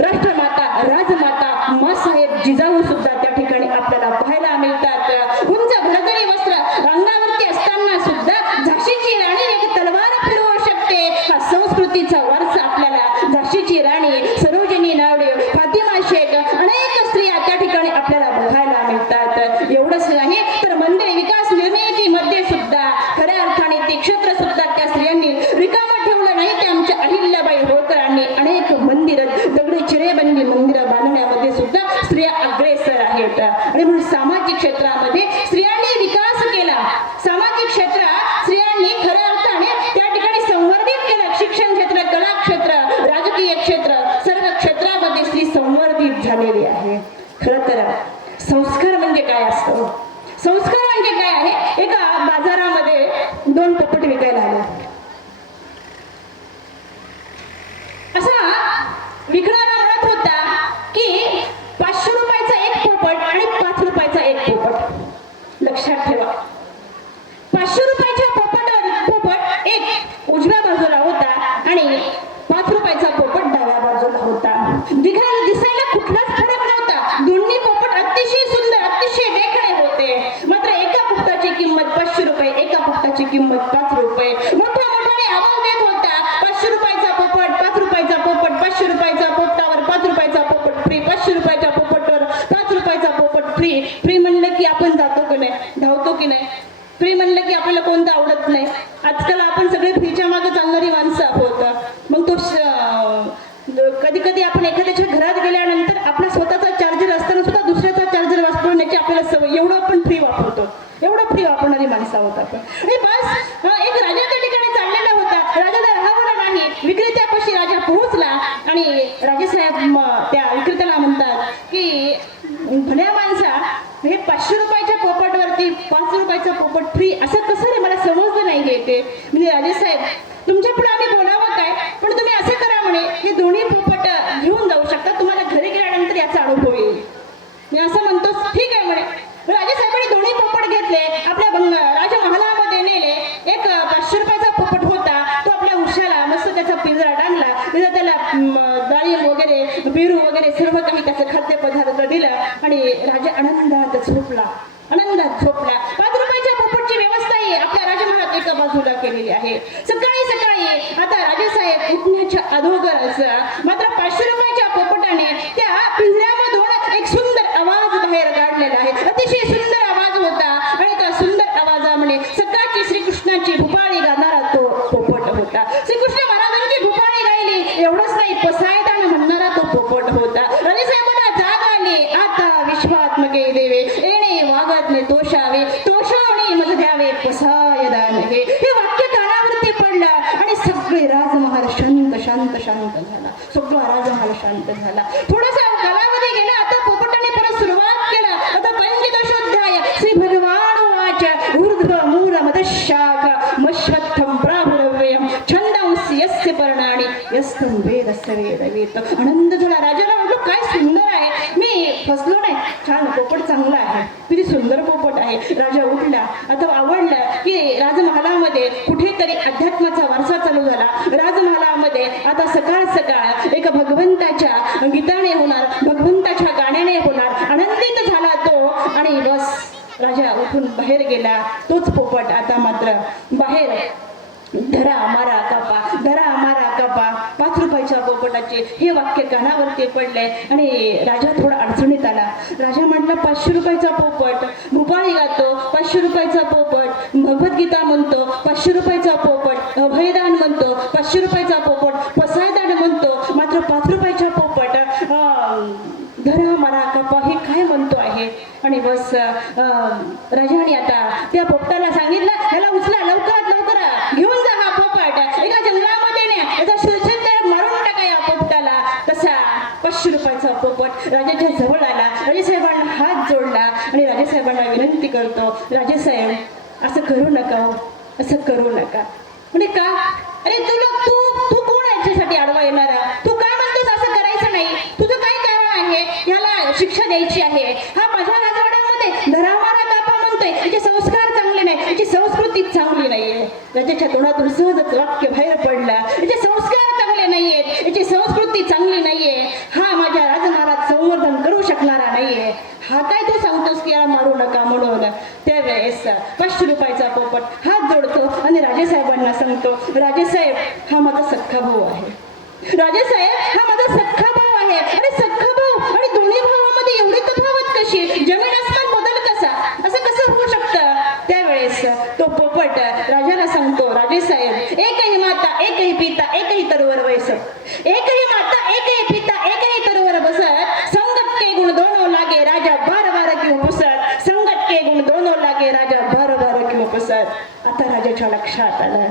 राष्ट्रमाता राजमाता मासाहेब जिजाऊ सुद्धा त्या ठिकाणी आपल्याला पाहायला मिळतात. उंच भरकरी वस्त्र अंगावरती असताना सुद्धा झाशीची राणी एक तलवार फिरवू शकते, हा संस्कृतीचा वारसा आपल्याला झाशीची राणी, सरोजिनी नायडू, फातिमा शेख अनेक स्त्रिया त्या ठिकाणी आपल्याला बघायला मिळतात. एवढंच नाही तर मंदिर विकास निर्णयाची मध्ये सुद्धा खऱ्या अर्थाने ते क्षेत्र सुद्धा त्या स्त्रियांनी रिकामं ठेवलं नाही. ते आमच्या अहिल्याबाई होळकरांनी अनेक मंदिर दगडी चिरेबंदी मंदिरं बांधण्यामध्ये सुद्धा स्त्रिया अग्रेसर आहेत. आणि म्हणून सामाजिक क्षेत्रामध्ये स्त्रियांनी विकास केला, सामाजिक क्षेत्रात स्त्रियांनी खऱ्या अर्थाने त्या ठिकाणी संवर्धित केलं. शिक्षण क्षेत्र, कला क्षेत्र, राजकीय क्षेत्र, सर्व क्षेत्रामध्ये स्त्री संवर्धित झालेली आहे. खरं तर संस्कार म्हणजे काय असतं? संस्कार म्हणजे काय आहे? एका बाजारामध्ये दोन पोपट विकायला आले. असा विकणारा म्हणत होता की 500 रुपयाचा एक पोपट आणि 5 रुपयाचा एक पोपट. लक्षात ठेवा, 500 रुपयाच्या पोपट एक उजव्या बाजूला होता आणि 5 रुपयाचा पोपट डाव्या बाजूला होता. दिसायला कुठलाच फरक नव्हता. दोन्ही पोपट अतिशय सुंदर, अतिशय देखणे होते. मात्र एका पोपटाची किंमत 500 रुपये, एका पोपटाची किंमत 5 रुपये. मोठ्याने आवाज देत होता, 500 रुपयाचा पोपट, 5 रुपयाचा पोपट, 500 रुपयाचा पोपटावर 5 रुपयाचा पोपट फ्री, 500 रुपयाच्या पोपटवर 5 रुपयाचा पोपट फ्री. फ्री म्हणलं की आपण जातो की नाही, धावतो की नाही? फ्री म्हणलं की आपल्याला कोणतं आवडत नाही. आजकाल आपण सगळे फ्रीच्या मागे चालणारी माणसं आहोत. मग तो कधी कधी आपण एखाद्याच्या घरात गेल्यानंतर आपला स्वतःचा चार्जर असताना सुद्धा दुसऱ्याचा चार्जर वापरण्याची आपल्याला सवय, एवढं आपण फ्री वापरतो, एवढं फ्री वापरणारी माणसं आहोत आपण. आणि बस एक राजा त्या ठिकाणी चाललेला होता. राजाला राहावं नाही, विक्रेत्यापाशी राजा पोहोचला आणि राजेसाहेब त्या विक्रेत्याला म्हणतात की भल्या माणसा, हे 500 रुपयाच्या पोपटवरती 5 रुपयाचा पोपट फ्री असं कसं रे? मला समजलं नाही हे ते. म्हणजे राजेसाहेब, तुमच्या पुढे आम्ही बोलावं काय, पण तुम्ही असं करा म्हणे, हे दोन्ही पोपट घेऊन जाऊ शकता, तुम्हाला घरी गेल्यानंतर याचा अनुभव येईल. मी असं म्हणतो, ठीक आहे म्हणे. राजेसाहेबांनी दोन्ही पोपट घेतले, आपल्या राजमहालामध्ये नेले. एक 500 रुपयाचा पोपट होता, तो आपल्या उशाला मस्त त्याचा पिंजरा टांगला, तिथं त्याला डाळिंब वगैरे, पेरू वगैरे सर्व काही त्याचं खाद्यपदार्थ दिलं आणि राजा आनंदात झोपला. 5 रुपयाच्या पोपटची व्यवस्थाही आपल्या राजमहालात एका बाजूला केलेली आहे. सकाळी आता राजेसाहेब उठण्याच्या अगोदरच मात्र 500 रुपयाच्या पोपटाने त्या पिंजऱ्यामधून एक सुंदर आवाज बाहेर काढलेला आहे. अतिशय सुंदर आवाज होता आणि त्या सुंदर आवाजामुळे सकाळची श्रीकृष्णाची भूपाळी गाणारा तो पोपट होता. श्रीकृष्ण महाराजांची भूपाळी गायली. एवढंच नाही, पसायदान म्हणणारा तो पोपट होता. राजेसाहेबांना जाग आली, आता विश्वात्मके देवे येणे वागतने तोषावे, तोषवणे मज द्यावे पसायदान. हे वाक्य कानावरती पडलं आणि सगळे राजमहाल शांत झाला. सगळा राजमहाल शांत झाला. थोडासा कालावधी गेला, आता पोपटाने परत रवे रवेत आनंद झाला. राजाला म्हटलं काय सुंदर आहे, मी फसलो नाही, छान पोपट चांगला आहे, किती सुंदर पोपट आहे. राजा उठला. आता आवडलं की राजमहालामध्ये कुठेतरी अध्यात्माचा वारसा चालू झाला. राजमहालामध्ये आता सकाळ सकाळ एक भगवंताच्या गीताने होणार, भगवंताच्या गाण्याने होणार. आनंदित झाला तो आणि बस राजा उठून बाहेर गेला. तोच पोपट आता मात्र बाहेर धरा मारा कापा, धरा मारा कापा, 5 रुपयाच्या पोपटाचे हे वाक्य कानावरती पडले आणि राजा थोडा अडचणीत आला. राजा म्हटलं 500 रुपयाचा पोपट, भूपाळी गातो 500 रुपयाचा पोपट, भगवद्गीता म्हणतो 500 रुपयाचा पोपट, अभयदान म्हणतो 500 रुपयाचा पोपट, पसायदान म्हणतो, मात्र 5 रुपयाचा पोपट धरा मारा कापा हे काय म्हणतो आहे. आणि बस राजाने आता त्या पोपटाला सांगितलं, ह्याला उचला, लवकरात लवकर घेऊन जा हा पोपट, एका जंगलामध्ये न्या, याचा शोषण मारून टाका या पोपटाला. तसा 500 रुपयाचा पोपट राजाच्या जवळ आला. राजेसाहेबांना हात जोडला आणि राजेसाहेबांना विनंती करतो, राजेसाहेब असं करू नका हो, असं करू नका. म्हणजे का? अरे तू कोण याच्यासाठी अडवा येणारा? तू काय म्हणतोस असं करायचं नाही? तुझं काय कारण आहे ह्याला शिक्षा द्यायची आहे? हा माझ्या राजवाड्यामध्ये धरामारा कापा म्हणतोय, याचे संस्कार चांगले नाही, याची संस्कृती चांगली नाहीये. राजाच्या तोंडातून सहजच वाक्य बाहेर पडला, याचे संस्कार चांगले नाहीयेत, याची संस्कृती चांगली नाहीये, हा माझ्या राजमहाराज संवर्धन करू शकणारा नाहीये. हा काय तू सांगतोस की याला मारू नका म्हणून? त्यावेळेस 500 रुपयाचा पोपट हात जोडतो आणि राजेसाहेबांना सांगतो, राजेसाहेब हा माझा सख्खा भाऊ आहे, राजेसाहेब हा माझा सख्खा भाऊ आहे. आणि सख्खा भाऊ आणि दोन्ही भावामध्ये एवढी तफावत कशी? जमीन आसमान बदल कसा? असं कसं होऊ शकतं? त्यावेळेस तो पोपट राजाला सांगतो, राजेसाहेब एकही माता एकही पिता एकही तरुवर बैसत, एकही माता एकही पिता एकही तरुवर बसत, संगत के गुण दोनों लागे राजा बार बार क्यों पुसत, संगत के गुण दोनों लागे राजा बार बार क्यों पुसत. आता राजाच्या लक्षात आलं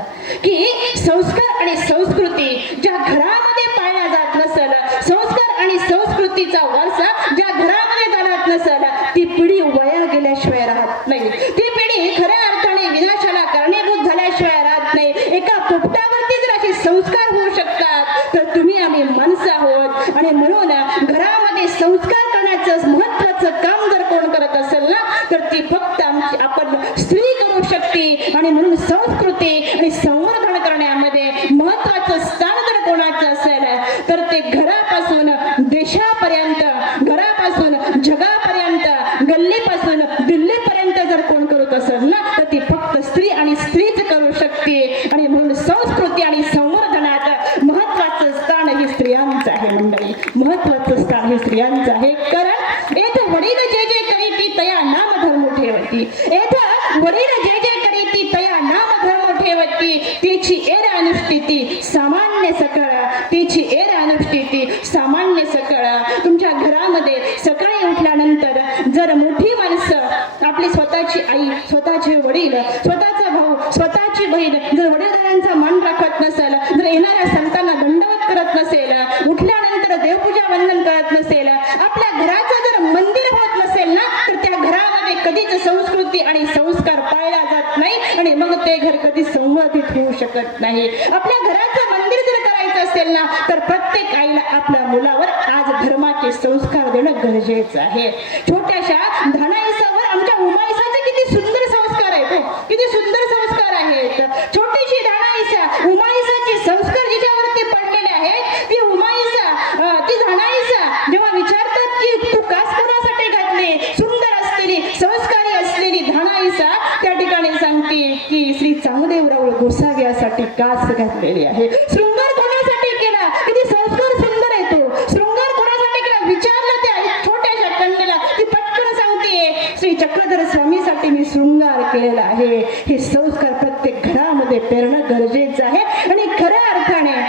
की संस्कार आणि संस्कृती ज्या घरामध्ये पाळल्या जात नसेल, संस्कार आणि संस्कृतीचा वारसा ज्या घरामध्ये जाणत नसेल, ती पिढी वया गेल्याशिवाय राहत नाही, ती पिढी खऱ्या अर्थाने विनाशाला कारणीभूत झाल्याशिवाय राहत नाही. एका पोपटावरती जर असे संस्कार होऊ शकतात तर तुम्ही आम्ही माणसं आहोत. आणि म्हणून घरामध्ये संस्कार करण्याचं महत्वाचं काम जर कोण करत असेल ना, तर ती फक्त आपण स्त्री करू शकते. आणि म्हणून संस्कृती आणि संवर्धन करण्यामध्ये महत्वाचं स्थान जर कोणाचं असेल तर ते घरापासून देशापर्यंत, घरापासून जगापर्यंत, गल्लीपासून दिल्लीपर्यंत जर कोण करत असेल ना, तर ती फक्त स्त्री आणि स्त्रीच करू शकते. आणि म्हणून संस्कृती आणि संवर्धनात महत्वाचं स्थान हे स्त्रियांचं आहे. मंडळी, महत्वाचं स्थान हे स्त्रियांचं आहे. कारण येथे वडील जे जे करीती तया नाम धर्म ठेवती, येथे वडील जे जे करीती तया नाम धर्म ठेवती, तिची एर अनुष्ठिती सामान्य सकळ, तिची एर अनुष्ठिती सामान्य सकळ. तुमच्या घरामध्ये सकाळी उठल्यानंतर जर मोठी माणसं आपली स्वतःची आई, स्वतःचे वडील, स्वतःचा भाऊ, स्वतःची बहीण जर वडीलधाऱ्यांचा मान राखत नसेल, जर येणाऱ्या संतांना दंडवत करत नसेल, उठल्यानंतर देवपूजा वंदन करत नसेल, आपल्या घराचं जर मंदिर होत नसेल ना, तर त्या घरामध्ये कधीच संस्कृती आणि संस्कार पाळला जात नाही आणि मग ते घर कधी संवर्धित होऊ शकत नाही. आपल्या घराचं मंदिर जर करायचं असेल ना, तर प्रत्येक आईला आपल्या मुलावर आज धर्माचे संस्कार देणं गरजेचं आहे. छोट्याशा धानाईसावर आमच्या उमाईसाचे किती सुंदर संस्कार आहेत, किती सुंदर संस्कार आहेत. छोटीशी धानाईसा, उमाईसाचे संस्कार जिच्यावरती पडलेले आहेत, ती उमाईसा, ती धानाईसा जेव्हा विचारतात की तू कास कोणासाठी घातली, सुंदर असलेली, संस्कारी असलेली धानाईसा त्या ठिकाणी सांगते की श्री चांगदेवराव गोसाव्यासाठी कास घातलेली आहे. शृंगार कोणासाठी केला? किती संस्कार सुंदर आहे तो. शृंगार कोणासाठी केला विचारलं त्या छोट्याशा कन्येला, ती पटकन सांगते श्री चक्रधर स्वामीसाठी मी शृंगार केलेला आहे. हे संस्कार प्रत्येक घरामध्ये पेरणं गरजेचं आहे. आणि खऱ्या अर्थाने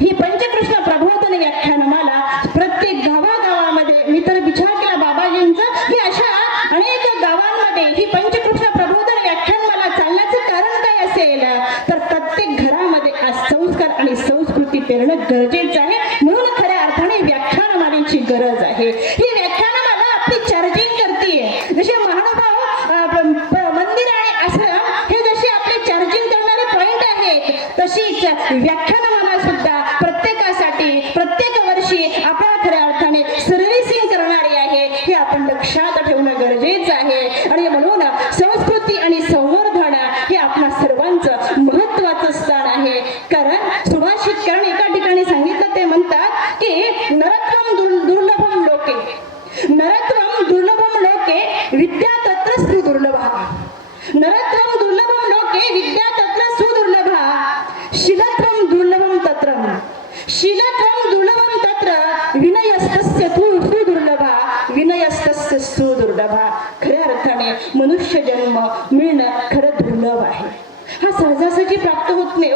ही पंचकृष्ण प्रबोधन व्याख्यानमाला प्रत्येक गावागावामध्ये, मी तर विचार केला बाबाजींचं की अशा अनेक गावांमध्ये ही पंचकृष्ण प्रबोधन व्याख्यानमाला चालण्याचं कारण काय असेल, तर प्रत्येक घरामध्ये आज संस्कार आणि संस्कृती पेरणं गरजेचं आहे. म्हणून खऱ्या अर्थाने व्याख्यानमालेची गरज आहे. ही व्याख्यानमाला आपली चार्जिंग करते. जसे महानुभाव मंदिर आणि आश्रम हे जसे आपले चार्जिंग करणारे पॉइंट आहेत, तशीच व्याख्यानमाला सुद्धा प्रत्येकासाठी आपण लक्षात ठेवणं गरजेचं आहे. आणि म्हणून संस्कृती आणि संवर्धन हे आपल्या सर्वांचं महत्वाचं स्थान आहे. कारण सुभाषितकारांनी एका ठिकाणी सांगितलं, ते म्हणतात की नरत्वम दुर्लभम लोके, नरत्वम दुर्लभम लोके विद्या तत्र सुदुर्लभा, नरत्वम दुर्लभम लोके विद्या तत्र सुदुर्लभा, शीलत्वम दुर्लभम तत्र, शीलत्वम दुर्लभम तत्र विनयस्तस्य सुदुर्लभा, विनयस्तस्य सुदुर्लभा. खऱ्या अर्थाने मनुष्य जन्म मिळणं खरं दुर्लभ आहे. हा सहजासहजी प्राप्त होत नाही.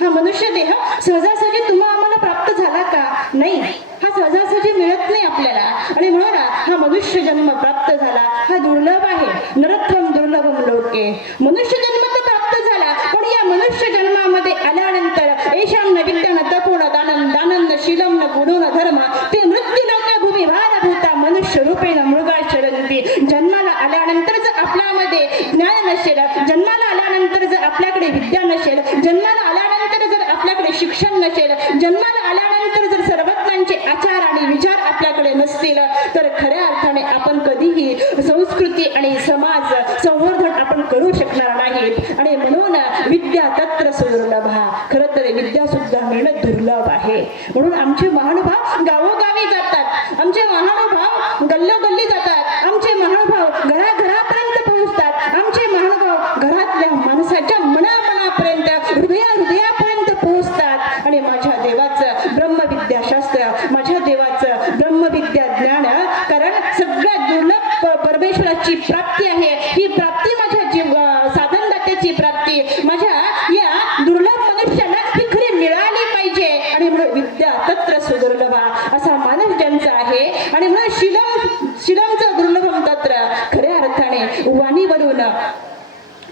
हा मनुष्य देह सहजासहजी तुम्हा आम्हाला प्राप्त झाला का? नाही, हा सहजासहजी मिळत नाही आपल्याला. आणि म्हणून हा मनुष्य जन्म प्राप्त झाला हा दुर्लभ आहे. नरत्वम दुर्लभम लोके, मनुष्य जन्म तर प्राप्त झाला, पण या मनुष्य जन्मामध्ये आल्यानंतर येशाम न विद्या न तपो न दानं, दानं न शीलम न गुणो न धर्म, ते मृत्यू लोका भूमी भारभूता मनुष्य रूपेण मृगा शरंती. जन्माला आल्यानंतर जर आपल्यामध्ये ज्ञान नसेल, जन्माला आल्यानंतर जर आपल्याकडे विद्या नसेल, जन्माला आल्यानंतर जर आपल्याकडे शिक्षण नसेल, जन्माला आल्यानंतर जर सर्वज्ञांचे आचार आणि विचार आपल्याकडे नसतील, तर खऱ्या अर्थाने आपण कधीही संस्कृती आणि समाज संवर्धन आपण करू शकणार नाहीत. आणि म्हणून विद्या तत्र सुदुर्लभा, खरं तर विद्या सुद्धा मिळणं दुर्लभ आहे. म्हणून आमचे महानुभाव गावोगावी जातात, आमचे महानुभाव गल्लोगल्ली जातात, आमचे महानुभाव घराघरापर्यंत पोहोचतात, आमचे महानुभाव घरातल्या माणसाच्या मनामनापर्यंत, हृदयापर्यंत पोहोचतात. आणि माझ्या देवाचं ब्रह्मविद्याशास्त्र, माझ्या देवाचं ब्रह्मविद्या ज्ञान, कारण सगळ्यात दुर्लभ परमेश्वराची प्राप्ती आहे. ही प्राप्ती माझ्या साधनदात्याची प्राप्ती माझ्या या दुर्लभ मनुष्याला ही खरी मिळाली पाहिजे. आणि म्हणून विद्या तत्र सुदुर्लभा असा मानस ज्यांचा आहे. आणि म्हणून शीलमचं दुर्लभम तत्र, खऱ्या अर्थाने वाणीवरून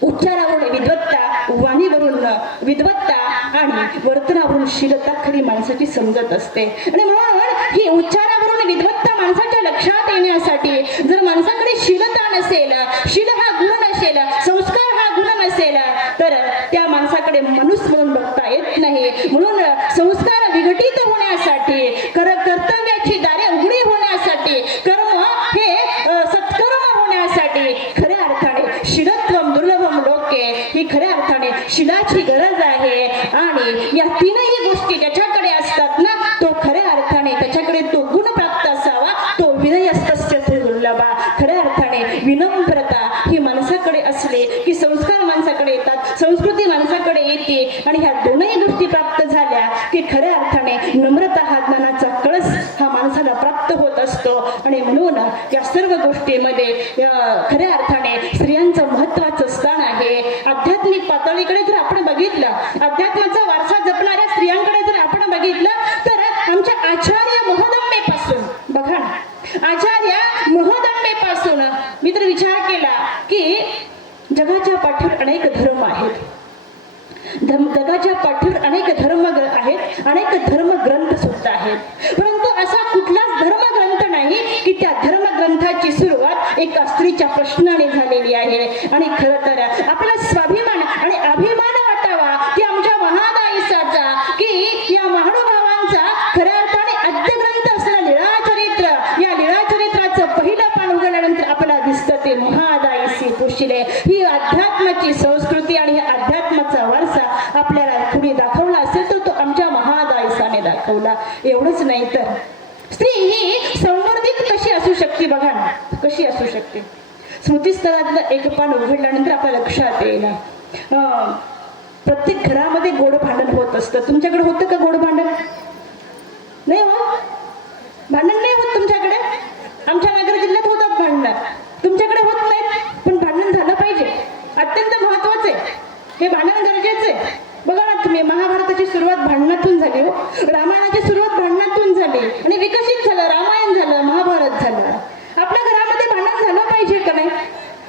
उच्चारावरून विद्वत्ता, वाणीवरून विद्वत्ता आणि वर्तनावरून शीलता खरी माणसाची समजत असते. आणि म्हणून ही उच्चारावरून विद्वत्ता माणसाच्या लक्षात येण्यासाठी जर माणसाकडे शीलता नसेल, शील हा गुण नसेल, संस्कार हा गुण नसेल, तर त्या माणसाकडे मनुष्य म्हणून बघता येत नाही. म्हणून संस्कार विघटित होण्यासाठी, कर्तव्याची दारे उघडी होण्यासाठी, कर्म हे सत्कर्म होण्यासाठी खऱ्या अर्थाने शीलत्वम दुर्लभम लोके ही खऱ्या अर्थाने शीलाची गरज आहे. आणि या तीनही गोष्टी ज्याच्याकडे असतात ना, तो खऱ्या अर्थाने त्याच्याकडे तो गुण प्राप्त असावा, तो विनयस्तस्य दुर्लभा. खऱ्या अर्थाने विनम्रता ही माणसाकडे असले की संस्कार माणसाकडे येतात, संस्कृती माणसाकडे येते. आणि ह्या दोनही गोष्टी प्राप्त झाल्या की खऱ्या अर्थाने नम्रता हा ज्ञानाचा कळस हा माणसाला प्राप्त होत असतो. आणि म्हणून या सर्व गोष्टीमध्ये खऱ्या अर्थाने स्त्रियांचं महत्वाचं स्थान आहे. आध्यात्मिक पातळीकडे जर आपण बघितलं, अध्यात्माचा वारसा जपणाऱ्या स्त्रियांकडे जर आपण बघितलं, तर आमच्या आचार्य महोदंबेपासून बघा, आचार्य महोदंबेपासून मी तर विचार केला की जगाच्या पाठीवर अनेक धर्म आहेत, जगाच्या पाठीवर अनेक धर्म आहेत, अनेक धर्मग्रंथ सुद्धा आहेत, परंतु असा कुठलाच धर्मग्रंथ नाही की त्या धर्मग्रंथाची सुरुवात एका स्त्रीच्या प्रश्नाने झालेली आहे. आणि खरं तर आपला स्वाभिमान आणि अभिमान वाटावा की आमच्या महादाईसाचा, की या महानुभावांचा खऱ्या अर्थाने आद्यग्रंथ असलेला लीळाचरित्र, या लीळाचरित्राचं पहिलं पान उघडल्यानंतर आपल्याला दिसतं ते महादाईसी पुशिले. ही अध्यात्माची संस्कृती आणि हे अध्यात्माचा वारसा आपल्याला कुणी दाखवला असेल तर तो आमच्या महादाईसाने दाखवला. एवढंच नाही तर स्त्री ही संवर्धित कशी असू शकते, बघा ना कशी असू शकते. स्मृतीस्थळातलं एक पान उघडल्यानंतर आपल्या लक्षात येईल, प्रत्येक घरामध्ये गोड भांडण होत असतं. तुमच्याकडे होतं का गोड भांडण? नाही हो, भांडण नाही होत तुमच्याकडे. आमच्या नगर जिल्ह्यात होतात भांडण, तुमच्याकडे होत नाहीत, पण भांडण झालं पाहिजे, अत्यंत महत्वाचे. हे भांडण गरजेचे. बघा ना तुम्ही, महाभारताची सुरुवात भांडणातून झाली हो, रामायणाची सुरुवात भांडणातून झाली आणि विकसित झालं, रामायण झालं, महाभारत झालं. आपल्या घरामध्ये भांडण झालं पाहिजे का नाही?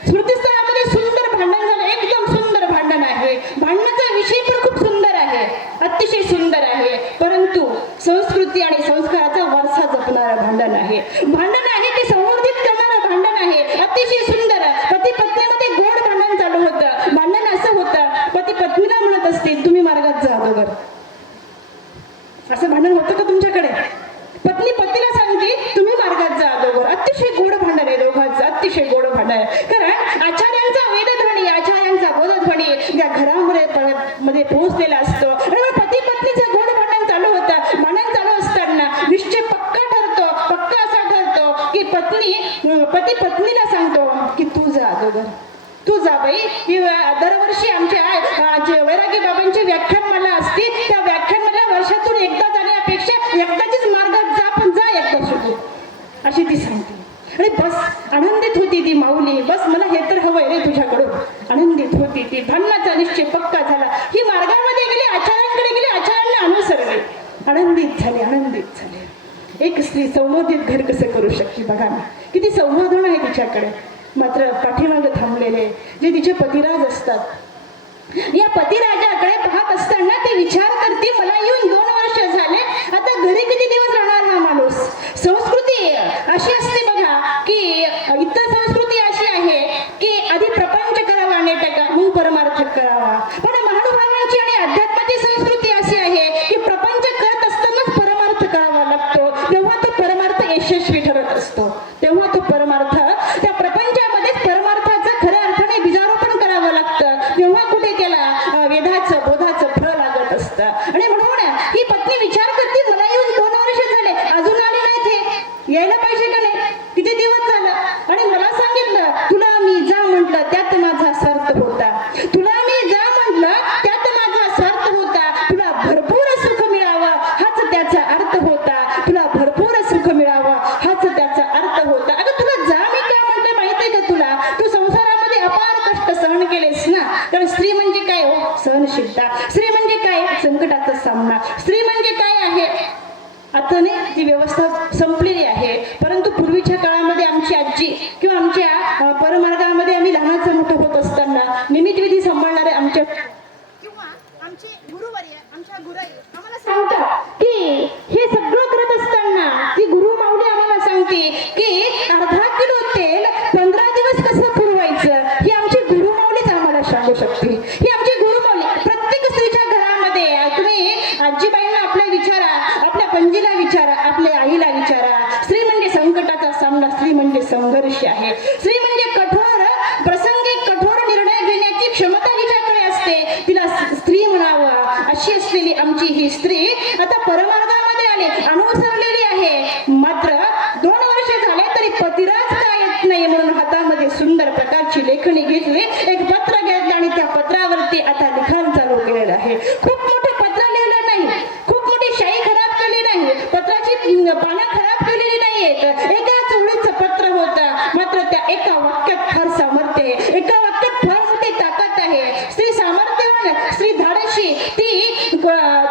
स्मृतीस्थळामध्ये सुंदर भांडण झालं, एकदम सुंदर भांडण आहे. भांडणाचा विषय पण खूप सुंदर आहे, अतिशय सुंदर आहे, परंतु संस्कृती आणि संस्काराचा वारसा जपणारं भांडण आहे. भांडण आहे ते संवर्धित करणारं भांडण आहे, अतिशय सुंदर. पती पत्नीमध्ये गोड भांडण चालू होतं. भांडण असं होतं, पती पत्नीला म्हणत असते तुम्ही मार्गात जा अगोदर. असं भांडण होतं का तुमच्याकडे? पत्नी पतीला सांगते तुम्ही मार्गात जा अगोदर. अतिशय गोड भांडण आहे. पती पत्नीला सांगतो की तू जा अगोदर, तू जा बाई. दरवर्षी आमच्या वैरागी बाबांचे व्याख्यान मला असते, त्या व्याख्यान मला वर्षातून एकदा जाण्यापेक्षा एकदाचीच मार्गात जा, पण जा एकदा सुटू, अशी ती सांगते. आणि बस आनंदित होती ती माऊली, बस मला हे तर हवंय रे तुझ्याकडून, आनंदित होती ती. भांडणाचा निश्चय पक्का झाला. ही मार्गामध्ये गेली, आचार्यांकडे गेली, आचार्यांना अनुसरले, आनंदित झाले. एक स्त्री संवर्धित घर कसं करू शकते बघा ना, किती संवर्धन आहे तिच्याकडे. मात्र पाठीमागं थांबलेले जे तिचे पतिराज असतात, या पतिराजाकडे पाहत असताना ते विचार करते, मला येऊन 2 वर्ष झाले, आता घरी किती दिवस राहणार हा माणूस. संस्कृती अशी असते बघा की इतर संस्कृती अशी आहे की आधी प्रपंच करावा नेटका, मग परमार्थ करावा. पण महानुभावाची आणि अध्यात्माची संस्कृती अशी आहे की प्रपंच करत असतानाच परमार्थ करावा लागतो, तेव्हा तो परमार्थ यशस्वी ठरत असतो. तेव्हा तो परमार्थ त्या प्रपंचामध्ये परमार्थाचं खऱ्या अर्थाने बीजारोपण करावं लागतं, तेव्हा कुठे त्याला वेदाचं बोधाचं फळ लागत असतं. आणि म्हणून ही पत्नी विचार करते, मला येऊन 2 वर्ष झाले, अजून आली नाही, ते यायला पाहिजे का नाही, किती दिवस झालं. आणि मला सांगितलं तुला मी जा म्हटलं त्यात माझा स्वार्थ होता, तुला मी जा म्हटलं त्यात माझा स्वार्थ होता, तुला भरपूर सुख मिळावं हाच त्याचा अर्थ होता, तुला भरपूर सुख मिळावं हाच त्याचा अर्थ होता. अगं तुला जा मी काय म्हटलं माहितीये का तुला, तू संसारामध्ये अपार कष्ट सहन केलेस ना. तर स्त्री म्हणजे काय हो, सहनशीलता. स्त्री म्हणजे काय, संकटाचा सामना. स्त्री म्हणजे काय आहे, आता नाही ती व्यवस्था संपलेली आहे, परंतु पूर्वीच्या काळामध्ये आमची आजी किंवा आमच्या परमार्गामध्ये आम्ही लहानाचं मोठं होत असताना निमित्तविधी सांभाळणारे आमच्या किंवा आमचे गुरुवर्य, आमच्या गुराई आम्हाला सांगतात की हे सगळं करत असताना ती गुरु माऊली आम्हाला सांगते की अर्धा किलो तेल 15 दिवस कसं पुरवायचं, ही आमची गुरु माऊलीच आम्हाला सांगू शकते. ही आमची गुरु माऊली. प्रत्येक स्त्रीच्या घरामध्ये तुम्ही आजीबाईंना आपल्या विचारा, आपल्या पणजीला विचारा, आपल्या आईला विचारा, स्त्री म्हणजे संकटाचा सामना, स्त्री म्हणजे संघर्ष आहे. स्त्री म्हणजे कठोर प्रसंगी कठोर निर्णय घेण्याची क्षमता हिच्याकडे असते, तिला स्त्री म्हणावं. अशी असलेली आमची ही स्त्री आता परमार्गामध्ये आली, अनुसरलेली आहे. मात्र 2 वर्ष झाले तरी पतिराज का येत नाही, म्हणून हातामध्ये सुंदर प्रकारची लेखणी घेतली, एक पत्र घेतलं आणि त्या पत्रावरती आता लिखाण चालू केलेलं आहे. खूप मोठं पत्र लिहिलं नाही, खूप मोठी शाई खराब केली नाही, पत्राची पानं खराब केलेली नाहीयेत, एकाच ओळीचं पत्र होतं. मात्र त्या एका वाक्यात फार सामर्थ्य आहे, एका वाक्यात फार मोठी ताकद आहे. स्त्री सामर्थ्यवान, स्त्री धाडशी,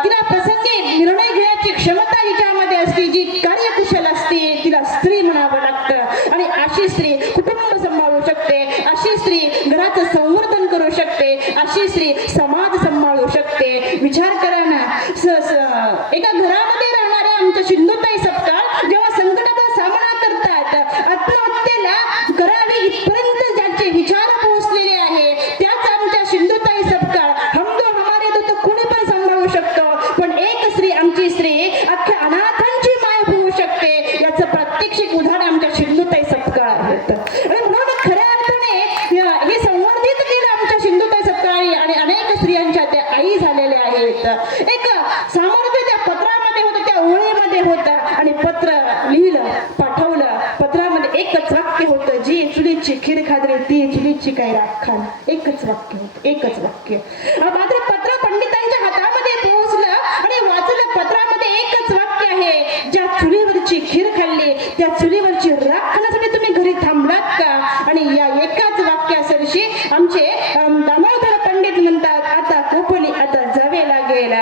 तिला प्रसंगी निर्णय घेण्याची क्षमता हिच्यामध्ये असते, जी कार्यकुशल असते, तिला स्त्री म्हणावं लागतं. आणि अशी स्त्री कुटुंब सांभाळू शकते, अशी स्त्री घराचं संवर्धन करू शकते, अशी स्त्री समाज सांभाळू शकते. विचार करा ना, एका घरामध्ये राहणाऱ्या आमच्या सिंधुताई सपकाळ जेव्हा संकटाचा सामना करतात, आत्महत्येला करावी इथपर्यंत ज्यांचे विचार पोहोचलेले आहे, त्याच आमच्या सिंधुताई सपकाळ. हम दो हमारे दो तो कोणी पण सांभाळू शकतो, पण एक स्त्री, आमची स्त्री अख्ख्या अनाथांची माय होऊ शकते, याचं प्रात्यक्षिक उदाहरण आमच्या सिंधुताई सपकाळ आहेत. आणि म्हणून खऱ्या अर्थाने हे संवर्धित केलं आमच्या सिंधुताई सपकाळी, आणि अनेक स्त्रियांच्या त्या आई झालेल्या आहेत. एक सामर्थ्य त्या पत्रामध्ये होतं, त्या ओळीमध्ये होतं. आणि पत्र लिहिलं, पाठवलं. पत्रामध्ये एकच वाक्य होतं, जी चुलीची खीर खादरी ती चुलीची काय राखाल. एकच वाक्य होतं, एकच वाक्य. मात्र पत्र पंडितांच्या हातामध्ये पोहोचलं आणि वाचलं. पत्रामध्ये एकच वाक्य आहे, ज्या चुलीवरची खीर खाल्ली त्या चुलीवरची राख खाण्यासाठी तुम्ही घरी थांबलात का. आणि या एकाच वाक्यासरशी आमचे दामोदर पंडित म्हणतात, आता कोपली आता जावे लागेल.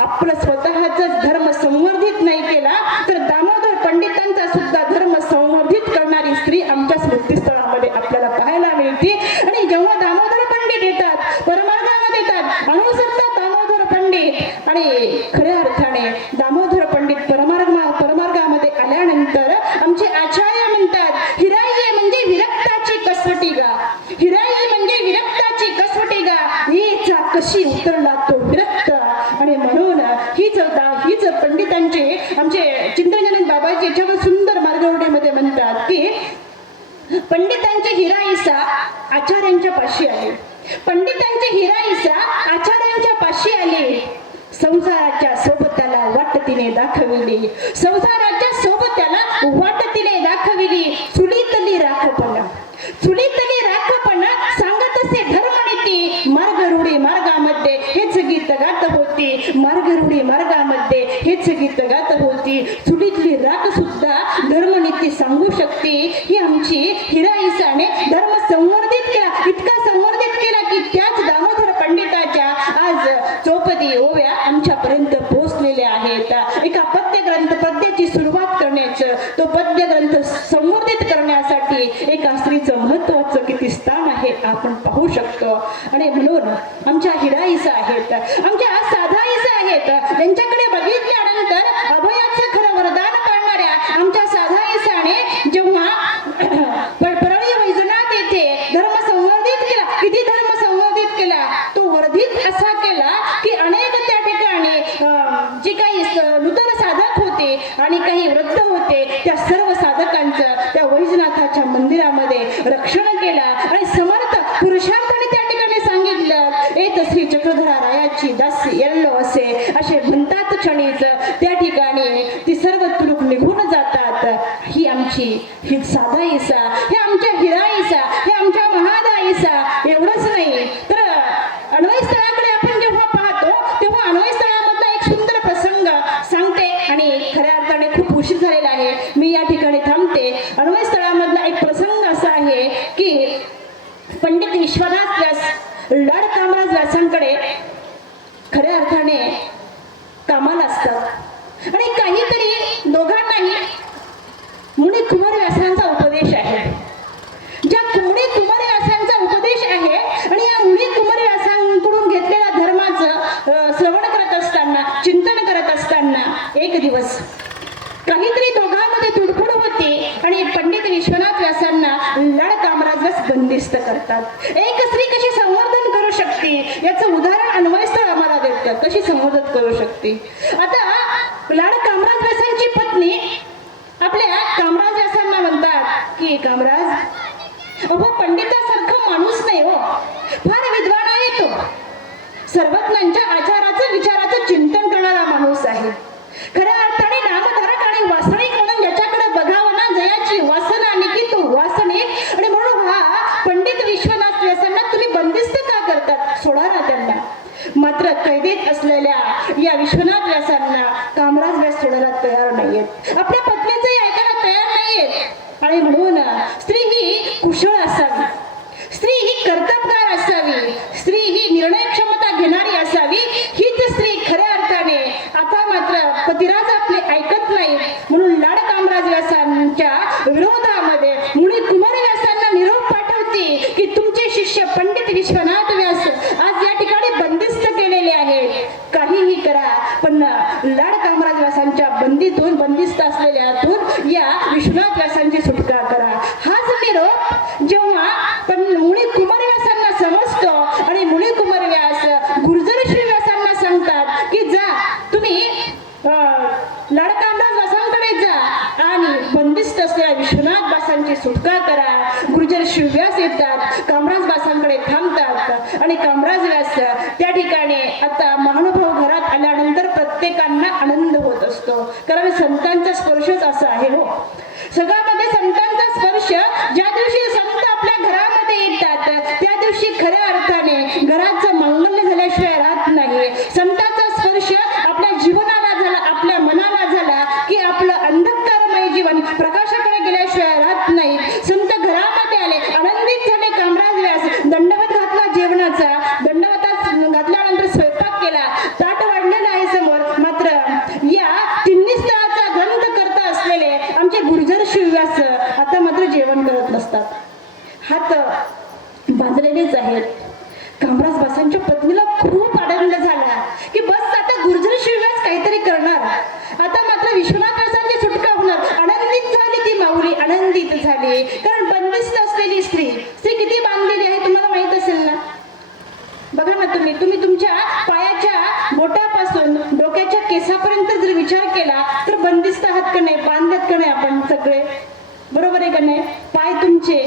आपलं स्वतःच धर्म संवर्धित नाही केला तर दामोदर पंडितांचा सुद्धा धर्म संवर्धित करणारी स्त्री आमच्या स्मृतीस्थळामध्ये आपल्याला पाहायला मिळते. आणि जेव्हा दामोदर पंडित येतात, परमार्गामध्ये येतात, अनुसरतात दामोदर पंडित. आणि खऱ्या अर्थाने दामोदर पंडित परमार्गामध्ये आल्यानंतर आमचे आचार्य म्हणतात, हिराई म्हणजे विरक्ताची कसवटी गा, हिराई म्हणजे विरक्ताची कसवटी गा, हीचा कशी उतरला तो विरक्त. आणि म्हणून हीच पंडितांचे आमचे चिंतनजनक बाबाजी याच्यावर सुंदर मार्गवडीमध्ये म्हणतात की पंडितांचे हिराईसा आचार्यांच्या पाशी आले, पंडितांचे हिराईसा आचार्यांच्या पाशी आले. संसाराच्या सोबत्याला वाट तिने दाखविली, संसाराच्या सोबत्याला वाट तिने दाखविली. गीत गात होती, चुलीतली राख सुद्धा धर्मनीती सांगू शकते. ही आमची हिराईसाने धर्म संवर्धित केला, इतका संवर्धित केला की त्याच दामोदर पंडिताच्या आज चौपदी ओव्या आमच्यापर्यंत पोहोचलेल्या आहेत. एका पद्याची सुरुवात करण्याचं, तो पद्य ग्रंथ संवर्धित करण्यासाठी एका स्त्रीचं महत्वाचं किती स्थान आहे आपण पाहू शकतो. आणि म्हणून आमच्या हिराईसा आहेत, आमच्या साधाईसा आहेत, त्यांच्याकडे बघितल्यानंतर अभयाचं खरं वरदान पाळणाऱ्या आमच्या साधाईसाने जेव्हा परळी वैजनाथ येथे धर्म संवर्धित केला, किती धर्म संवर्धित केला, तो वर्धित असा केला की अनेक त्या ठिकाणी जे काही नूतन साधक होते आणि काही वृद्ध होते, त्या सर्व साधकांचं त्या वैजनाथाच्या मंदिरामध्ये रक्षण केला. आणि समर्थ पुरुषार्थाने त्या ठिकाणी सांगितलं, येत श्री चक्रधरा रायाची दासी येल्लो असे म्हणतात क्षणीच त्या ठिकाणी ती सर्व तुरुक निघून जातात. ही आमची ही साधाईसा, हे आमच्या हिराईसा, हे आमच्या महादाईसा. एवढंच नाही तर अन्वय स्थळाकडे आपण जेव्हा पाहतो तेव्हा अन्वय स्थळामधला एक सुंदर प्रसंग सांगते आणि खऱ्या अर्थाने खूप उशीर झालेला आहे, मी या ठिकाणी थांबते. अन्वय स्थळामधला एक प्रसंग असा आहे की पंडित विश्वनाथ व्यास लाड कामराज व्यासांकडे खऱ्या अर्थाने कामाला असतात आणि काहीतरी दोघांनाही मुनी कुमार व्यासांचा उपदेश आहे. ज्या मुनी कुमार व्यासांचा उपदेश आहे आणि या मुनी कुमार व्यासांकडून घेतलेल्या धर्माचं श्रवण करत असताना, चिंतन करत असताना एक दिवस काहीतरी दोघांमध्ये तुडफुड होती आणि पंडित विश्वनाथ व्यासांना लाड कामराज व्यास बंदिस्त करतात. एक स्त्री कशी संवर्धन करू शकते याचं उदाहरण अन्वयस्थळ आम्हाला देतं, कशी संवर्धन करू शकते. आता लाड कामराज व्यासांची पत्नी आपल्या कामराज व्यासांना म्हणतात की कामराज, अहो पंडितासारखा माणूस नाही हो, फार विद्वान आहे तो, सर्वज्ञांच्या आचाराचं विचाराचं चिंतन करणारा माणूस आहे. खऱ्या अर्थाने नामधारक आणि वासनिक म्हणून ज्याच्याकडे बघावं ना जयाची वासना आणि की तो वासनिक. आणि म्हणून हा पंडित विश्वनाथ व्यासांना तुम्ही बंदिस्त का करतात, सोडा ना त्यांना. मात्र कैदेत असलेल्या या विश्वनाथ व्यासांना कामराज व्यास सोडायला तयार नाहीयेत, आपल्या पत्नीचंही ऐकायला तयार नाहीयेत. आणि म्हणून स्त्री ही कुशळ असावी, स्त्री ही कर्तबगार असावी, स्त्री ही निर्णय क्षमता घेणारी असावी. हीच स्त्री खऱ्या अर्थाने आता मात्र पतिराज आपले ऐकत नाही. म्हणून लाड कामराज व्यासांच्या विरोधामध्ये मुनी कुमार व्यासांना निरोप पाठवते की तुमचे शिष्य पंडित विश्वनाथ व्यास आज या ठिकाणी बंदिस्त केलेले आहेत, काहीही करा पण लाड कामराज व्यासांच्या बंदिस्त असलेल्यातून या विश्वनाथ व्यासांची सुटका करा. हाच निरोप जेव्हा पण मुनी कुमार व्यासांना समजतो आणि मुनी कुमार व्यास गुर्जर श्री व्यासांना सांगतात की जा तुम्ही लाड कामराज व्यासांकडे जा आणि बंदिस्त असलेल्या विश्वनाथ व्यासांची सुटका करा. गुर्जर श्री व्यास येतात, कामराज व्यासांकडे थांबतात आणि कामराज व्यास त्या ठिकाणी आता महानुभाव घरात आल्यानंतर प्रत्येकांना आनंद होत असतो, कारण संतांचा स्पर्शच असा आहे हो. सगळ्यामध्ये संतांचा स्पर्श, ज्या दिवशी संत आपल्या घरामध्ये येतात त्या दिवशी खऱ्या अर्थाने घराचं मंगल्य झाल्याशिवाय राहत नाही. संतांचा स्पर्श आपल्या जीवनाला झाला, आपल्या मनाला झाला की आपलं अंधकारमय जीवन प्रकाशाकडे गेल्याशिवाय राहत नाही. संत घरामध्ये आले, आनंदित झाले. कामराज व्यास दंडवत घातला जेवणाचा, दंडवतात घातल्यानंतर स्वयंपाक केला, ताट वाढलेला आहे समोर. मात्र या तिन्ही स्थळाचा ग्रंथ करता असलेले आमचे गुर्जर शिवव्यास आता मात्र जेवण करत नसतात, हात बांधलेलेच आहेत. कामराज व्यासांच्या पत्नीला खूप आनंद झाला की बस आता गुर्जर शिवव्यास काहीतरी करणार, आता मात्र विश्वनाथ व्यासांची सुटका होणार. आनंदित झाली ती माऊली, आनंदित झाली. कारण बंदिस्त असलेली स्त्री किती बांधलेली आहे तुम्हाला माहित असेल ना. बघा ना तुम्ही तुमच्या पायाच्या बोटापासून डोक्याच्या केसापर्यंत जर विचार केला तर बंदिस्त आहात का नाही, बांधत का नाही आपण सगळे, बरोबर आहे का नाही. पाय तुमचे,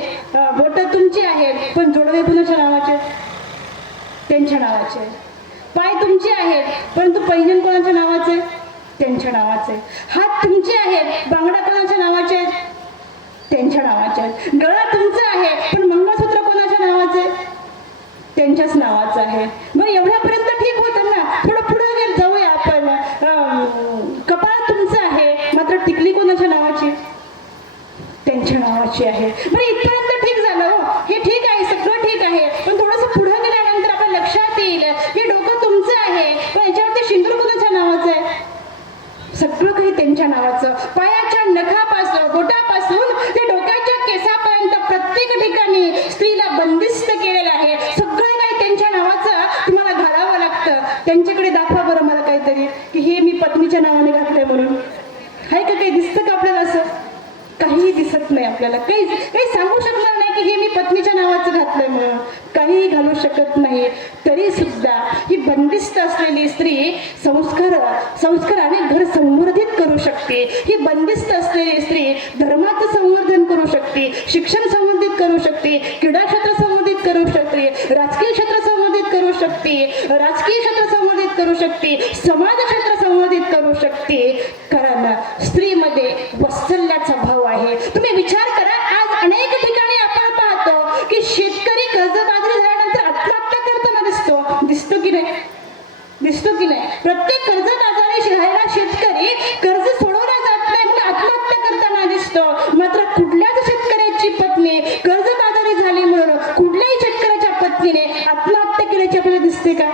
बोट तुमची आहेत पण जोडवे कुणाच्या नावाचे, त्यांच्या नावाचे. पाय तुमचे आहेत परंतु पैंजण कोणाच्या नावाचे, त्यांच्या नावाचे. हात तुमचे आहेत, बांगड्या कोणाच्या नावाचे आहेत, त्यांच्या नावाचे आहेत. गळा तुमचा आहे पण मंगळसूत्र कोणाच्या नावाचे, त्यांच्याच नावाचं आहे. मग एवढ्यापर्यंत ठीक होतं ना. थोडं पुढे जाऊया आपण. कपाळ नावाची आहे. बरं, इथपर्यंत ठीक झालं हो, हे ठीक आहे, सगळं ठीक आहे. पण थोडंसं पुढे गेल्यानंतर आपल्या लक्षात येईल हे डोकं तुमचं आहे, पण याच्यावरती शिंदूर कोणाच्या नावाचं आहे? सगळं काही त्यांच्या नावाचं. पायाच्या नखापासून बोटापासून ते डोक्याच्या केसापर्यंत प्रत्येक ठिकाणी स्त्रीला बंदिस्त केलेलं आहे. सगळं काही त्यांच्या नावाचं तुम्हाला घालावं लागतं. त्यांच्याकडे दाखवा बरं मला काहीतरी की हे मी पत्नीच्या नावाने घातलंय म्हणून. आहे का? काही दिसतं का आपल्याला असं? काहीही दिसत नाही आपल्याला. काही सांगू शकणार नाही की हे मी पत्नीच्या नावाचं घातलंय म्हणून. काहीही घालू शकत नाही. तरी सुद्धा ही बंदिस्त असलेली स्त्री संस्काराने घर संवर्धित करू शकते. ही बंदिस्त असलेली स्त्री धर्माचं संवर्धन करू शकते, शिक्षण संवर्धित करू शकते, क्रीडा क्षेत्र संवर्धित करू शकते, राजकीय क्षेत्र संवर्धित करू शकते, करू शकते, समाज क्षेत्र संवर्धित करू शकते. कारण स्त्रीमध्ये वात्सल्याचा भाव आहे. तुम्ही विचार करा, आज अनेक ठिकाणी आपण पाहतो की शेतकरी कर्जबाजारी झाल्यानंतर आत्महत्या करताना दिसतो की नाही? प्रत्येक कर्जबाजारी राहिला शेतकरी कर्ज सोडवला जात नाही म्हणून आत्महत्या करताना दिसतो. मात्र कुठल्याच शेतकऱ्याची पत्नी कर्जबाजारी झाली म्हणून कुठल्याही शेतकऱ्याच्या पत्नीने आत्महत्या केल्याची आपल्याला दिसते का?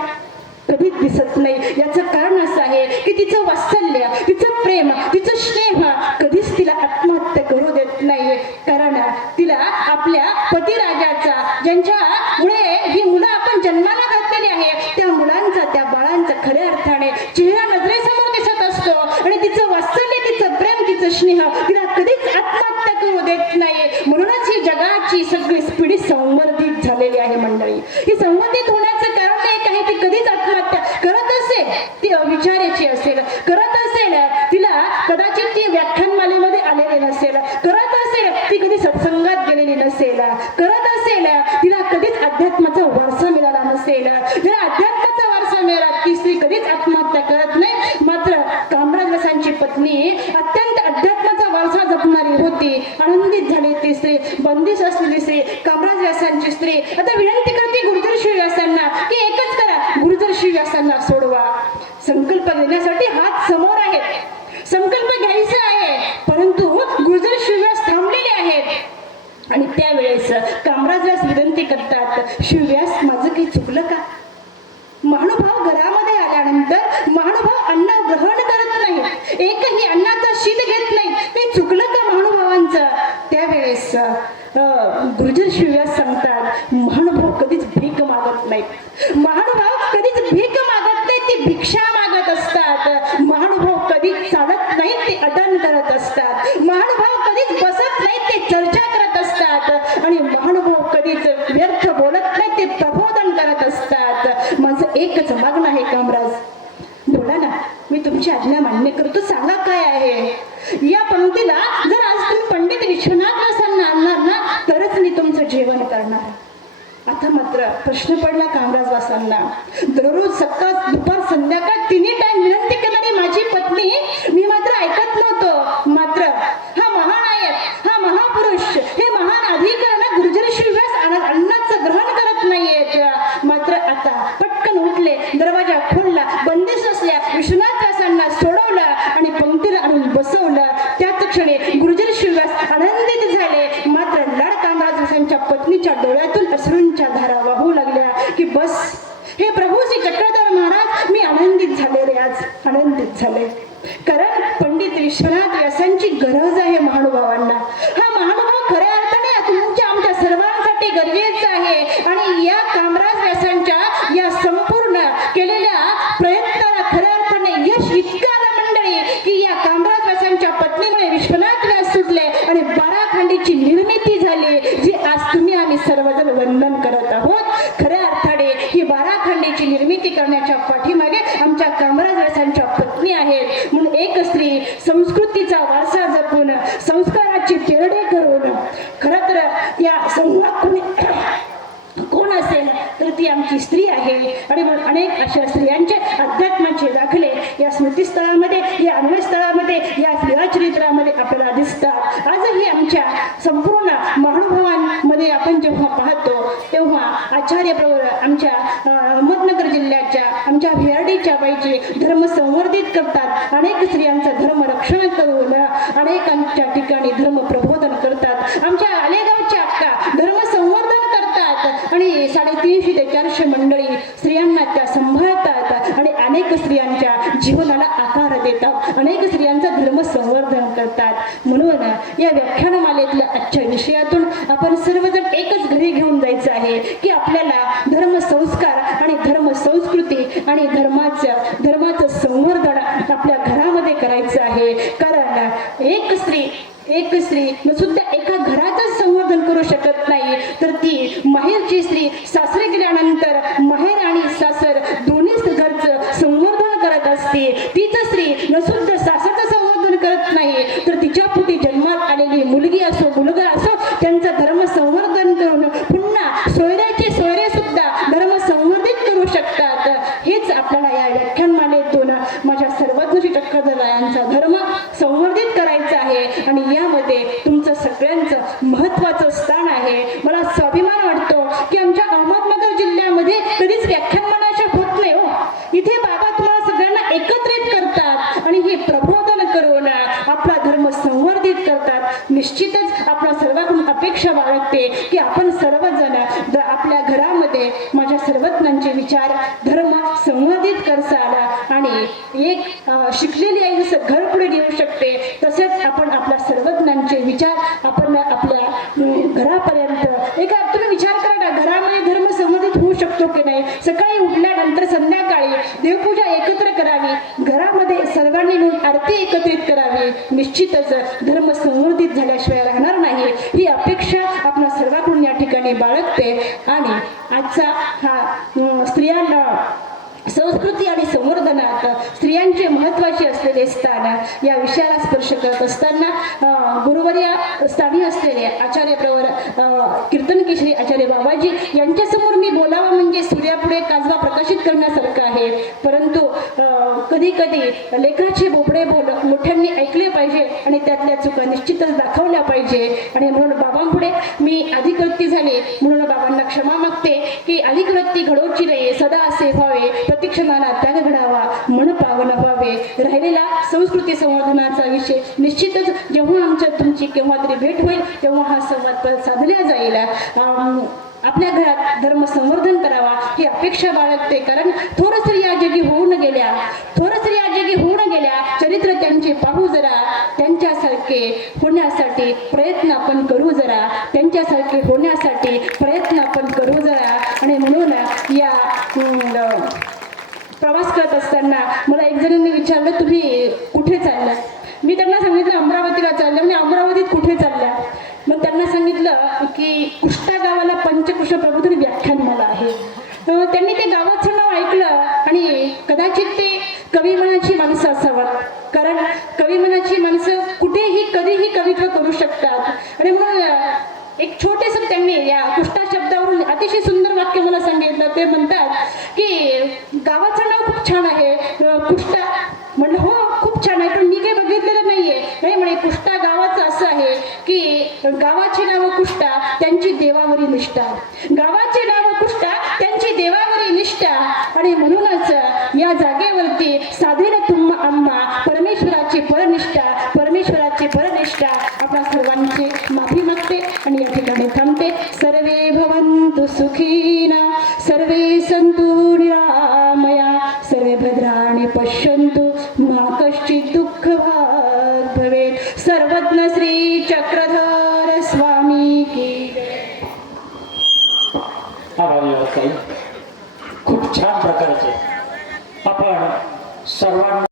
कधीच दिसत नाही. याचं कारण असं आहे की तिचं वात्सल्य, तिचं प्रेम, तिचं स्नेह कधीच तिला आत्महत्या करू देत नाही. कारण तिला आपल्या पतिराजाचा, ज्यांच्यामुळे ही मुलं आपण जन्माला घातलेली आहे, त्या मुलांचा, त्या बाळांचा खऱ्या अर्थाने चेहरा नजरेसमोर दिसत असतो. आणि तिचं वात्सल्य, तिचं प्रेम, तिचं स्नेह तिला कधीच आत्महत्या करू देत नाही. म्हणूनच ही जगाची सगळी पिढी संवर्धित झालेली आहे मंडळी. ही संवर्धित होण्याचं कारण एक आहे, ती कधीच आत्महत्या करत असेल, ती अविचाराची असेल, करत असेल तिला कदाचित ती व्याख्यानमालेमध्ये आलेली नसेल, करत असेल ती कधी सत्संगात गेलेली नसेल, करत असेल तिला कधीच अध्यात्माचा वारसा मिळाला नसेल. तिला अध्यात्माचा वारसा मिळाला ती स्त्री कधीच आत्महत्या करत नाही. मात्र कामराज व्यासांची पत्नी अत्यंत अध्यात्माचा वारसा जपणारी होती. आनंदित झाली ती स्त्री, बंदिश असलेली स्त्री, कामराज व्यासांची स्त्री. आता विनंती करते गुरुजर श्री व्यासांना की एकच करा, गुरुजर श्री व्यासांना सोडवा. संकल्प घेण्यासाठी हात समोर आहेत, संकल्प घ्यायचा आहे, परंतु गुरुजर श्री व्यास थांबलेले आहेत. आणि त्यावेळेस कामराज व्यास विनंती करतात, शिवव्यास माझं काही चुकलं का? महानुभाव घरामध्ये आल्यानंतर महानुभाव अन्न ग्रहण करत नाही, एकही अन्नाचा शीत घेत नाही, ते चुकलं का महानुभावांचं? त्यावेळेस गुरुजर शिवव्यास सांगतात, महानुभाव कधीच भीक मागत नाहीत, महानुभाव कधीच भीक मागत नाही, ते भिक्षा मागत असतात. महानुभाव कधीच चालत नाही, ते अटन करत असतात. महानुभाव कधीच बसत नाही, ते चर्चा करत असतात. आणि महानुभाव कधीच व्यर्थ बोलत नाही, ते प्रबोधन करत असतात. माझं एकच मागणं आहे, कामराज बोला ना, मी तुमची आज्ञा मान्य करतो, सांगा काय आहे? या पंक्तीला जर आज तुम्ही पंडित विश्वनाथ व्यासांना आणणार ना, तरच मी तुमचं जेवण करणार. आता मात्र प्रश्न पडला कामराज वासांना. दररोज सकाळ, दुपार, संध्याकाळ तिन्ही टाइम विनंती करणारी माझी पत्नी मी मात्र ऐकत नव्हतो. मात्र हा महानायक, हा महापुरुष, हे महान अधिकारी गुरुजर श्री व्यास अन्नाचं ग्रहण करत नाहीयेत. मात्र आता पटकन उठले, दरवाजा खोलला, बंदिश असल्या विश्वनाथ व्यासांना सोडवलं आणि पंक्तीला आणून बसवलं. त्याच क्षणी गुरुजर श्री व्यास आनंदित झाले. मात्र लाड कामराज व्यासांच्या पत्नीच्या डोळ्यातून अश्रूंच्या धारा वाहू लागल्या की बस हे प्रभू श्री चक्रधर महाराज, मी आनंदित झाले रे, आज आनंदित झाले. कारण पंडित विश्वनाथ व्यासांची गरज आहे महानुभावांना. हा महानुभाव खऱ्या अर्थाने तुमच्या आमच्या सर्वांसाठी गरजेचा आहे. आणि या कामराज व्यासांच्या या संपूर्ण केलेल्या प्रयत्नाला खऱ्या अर्थाने यश इतकं आलं मंडळी की या कामराज व्यासांच्या पत्नीमुळे विश्वनाथ व्यास सुटले आणि 12 खंडीची निर्मिती झाली, जी आज तुम्ही आम्ही सर्वजण वंदन करत आहोत. खऱ्या अर्थाने ही 12 खंडीची निर्मिती करण्याच्या पाठीमागे आमच्या कामराज व्यासांच्या पत्नी आहेत. म्हणून एक स्त्री संस्कृतीचा वारसा जपून, संस्काराची पेरणी करून, खरं तर या संघात कोण असेल तर ती आमची स्त्री आहे. आणि अनेक अशा स्त्रियांचे अध्यात्माचे दाखले या स्मृतीस्थळामध्ये, या अन्वयस्थळामध्ये, या क्रियाचरित्रामध्ये आपल्याला दिसतात. आजही आमच्या संपूर्ण महानुभावांमध्ये आपण जेव्हा पाहतो तेव्हा आचार्य प्रवर आमच्या अहमदनगर जिल्ह्याच्या आमच्या भियार्डीच्या बाईचे धर्म संवर्धित करतात. अनेक स्त्रियांचं धर्म रक्षण करून अनेकांच्या ठिकाणी धर्म प्रबोधन करतात. आमच्या 300 ते 400 मंडळी स्त्रियांना त्या सांभाळतात आणि अनेक स्त्रियांच्या जीवनाला आकार देतात, अनेक स्त्रियांचा धर्म संवर्धन करतात. म्हणून या व्याख्यानमालेतल्या आजच्या विषयातून आपण सर्वजण एकच घरी घेऊन जायचं आहे की आपल्याला धर्म संस्कार आणि धर्म संस्कृती आणि धर्माचं संवर्धन आपल्या घरामध्ये करायचं आहे. कारण एक स्त्री सुद्धा एका घराचं संवर्धन करू शकत नाही, तर ती माहेरची स्त्री सासरे गेल्यानंतर माहेर आणि सासर दोन्ही घरचं संवर्धन करत असते. तीच स्त्री न सुद्धा सासरचं संवर्धन करत नाही, तर तिच्या पोटी जन्मात आलेली मुलगी असो मुलगा असो त्यांचं धर्म संवर्धन करून पुन्हा सोयऱ्याचे सोयरे सुद्धा धर्म संवर्धित करू शकतात. हेच आपल्याला या व्याख्यानमालेतून माझ्या सर्वज्ञ चक्रधरायांचा धर्म संवर्धित करायचा आहे आणि यामध्ये तुमचं सगळ्यांचं महत्त्वाचं स्थान आहे. मला स्वाभिमान वाटतो की आमच्या अहमदनगर जिल्ह्यामध्ये कधीच व्याख्यानमाला होत नाही हो. इथे बाबा तुम्हाला सगळ्यांना एकत्रित करतात आणि हे प्रबोधन करून आपला धर्म संवर्धित करतात. निश्चितच आपल्या सर्वांकडून अपेक्षा बाळगते की आपण सर्वजण आपल्या घरामध्ये माझ्या सर्वज्ञांचे विचार धर्म संवर्धित करसाल आणि एक शिकलेली आई जसं घर पुढे घेऊ शकते तसेच आपण आपल्या सर्वज्ञांचे विचार आपण आपल्या घरापर्यंत एक तुम्ही विचार करा ना, घरामध्ये धर्म संवर्धित होऊ शकतो की नाही. सकाळी उठल्यानंतर संध्याकाळी देवपूजा एकत्र करावी, घरामध्ये सर्वांनी मिळून आरती एकत्रित करावी. निश्चितच धर्म संवर्धित झाल्याशिवाय राहणार नाही ही अपेक्षा आपल्या सर्वांकडून या ठिकाणी बाळगते. आणि आजचा हा स्त्रियांना संस्कृती आणि संवर्धनात स्त्रियांचे महत्त्वाचे असलेले स्थान या विषयाला स्पर्श करत असताना गुरुवर्या स्थानी असलेले आचार्य प्रवर कीर्तन केशरी आचार्य बाबाजी यांच्यासमोर मी बोलावं म्हणजे सूर्यापुढे काजवा प्रकाशित करण्यासारखं आहे. परंतु कधी कधी लेकराचे बोबडे बोल मोठ्यांनी ऐकले पाहिजे आणि त्यातल्या चुका निश्चितच दाखवल्या पाहिजे. आणि म्हणून बाबांपुढे मी अधिकृती झाले म्हणून बाबांना क्षमा मागते की अधिकृती घडवची नाही, सदा असे व्हावे, प्रतीक्षणाला त्याग घडावा, मन पावन व्हावे. राहिलेला संस्कृती संवर्धनाचा विषय निश्चितच जेव्हा आमच्या तुमची केव्हा तरी भेट होईल तेव्हा हा संवाद साधला जाईल. आपल्या घरात धर्म संवर्धन करावा ही अपेक्षा बाळगते. कारण थोर स्त्री या जगी होऊन गेल्या, चरित्र त्यांचे पाहू जरा, त्यांच्यासारखे होण्यासाठी प्रयत्न आपण करू जरा, आणि म्हणून या प्रवास करत असताना मला एक जणांनी विचारलं तुम्ही कुठे चालला. मी त्यांना सांगितलं अमरावतीला चालल्या. म्हणजे अमरावतीत कुठे चालल्या. मग त्यांना सांगितलं की कुष्टा गावाला पंचकृष्ण प्रबोधन व्याख्यानमाला आहे. त्यांनी ते गावाचं नाव ऐकलं आणि कदाचित ते कविमनाची माणसं असावं, कारण कविमनाची माणसं कुठेही कधीही कवित्व करू शकतात. आणि म्हणून एक छोटेसं त्यांनी या कुष्टा शब्दावरून अतिशय सुंदर वाक्य मला सांगितलं. ते म्हणतात की गावाचं नाव खूप छान आहे कुष्टा. म्हणलं हो खूप छान आहे, पण मी काही बघितलेलं नाहीये. नाही म्हणे कुष्टा गावाचं असं आहे की गावाची नाव कुष्टा त्यांची देवावरी निष्ठा, गावाची नाव कुष्टा त्यांची देवावरी निष्ठा. आणि म्हणूनच या जागेवरती साधेन तुम्हा आम्हा परमेश्वराची परनिष्ठा आपल्या सर्वांची माफी मागते आणि या ठिकाणी थांबते. सर्वे भवन्तु सुखिनः, सर्वे सन्तु निरामया, सर्वे भद्राणि पश्यन्तु मा कश्चित् दुःखभाग् भवेत्. सर्वज्ञ श्री चक्रधर स्वामी की जय. खूप छान प्रकारचे आपण सर्वांना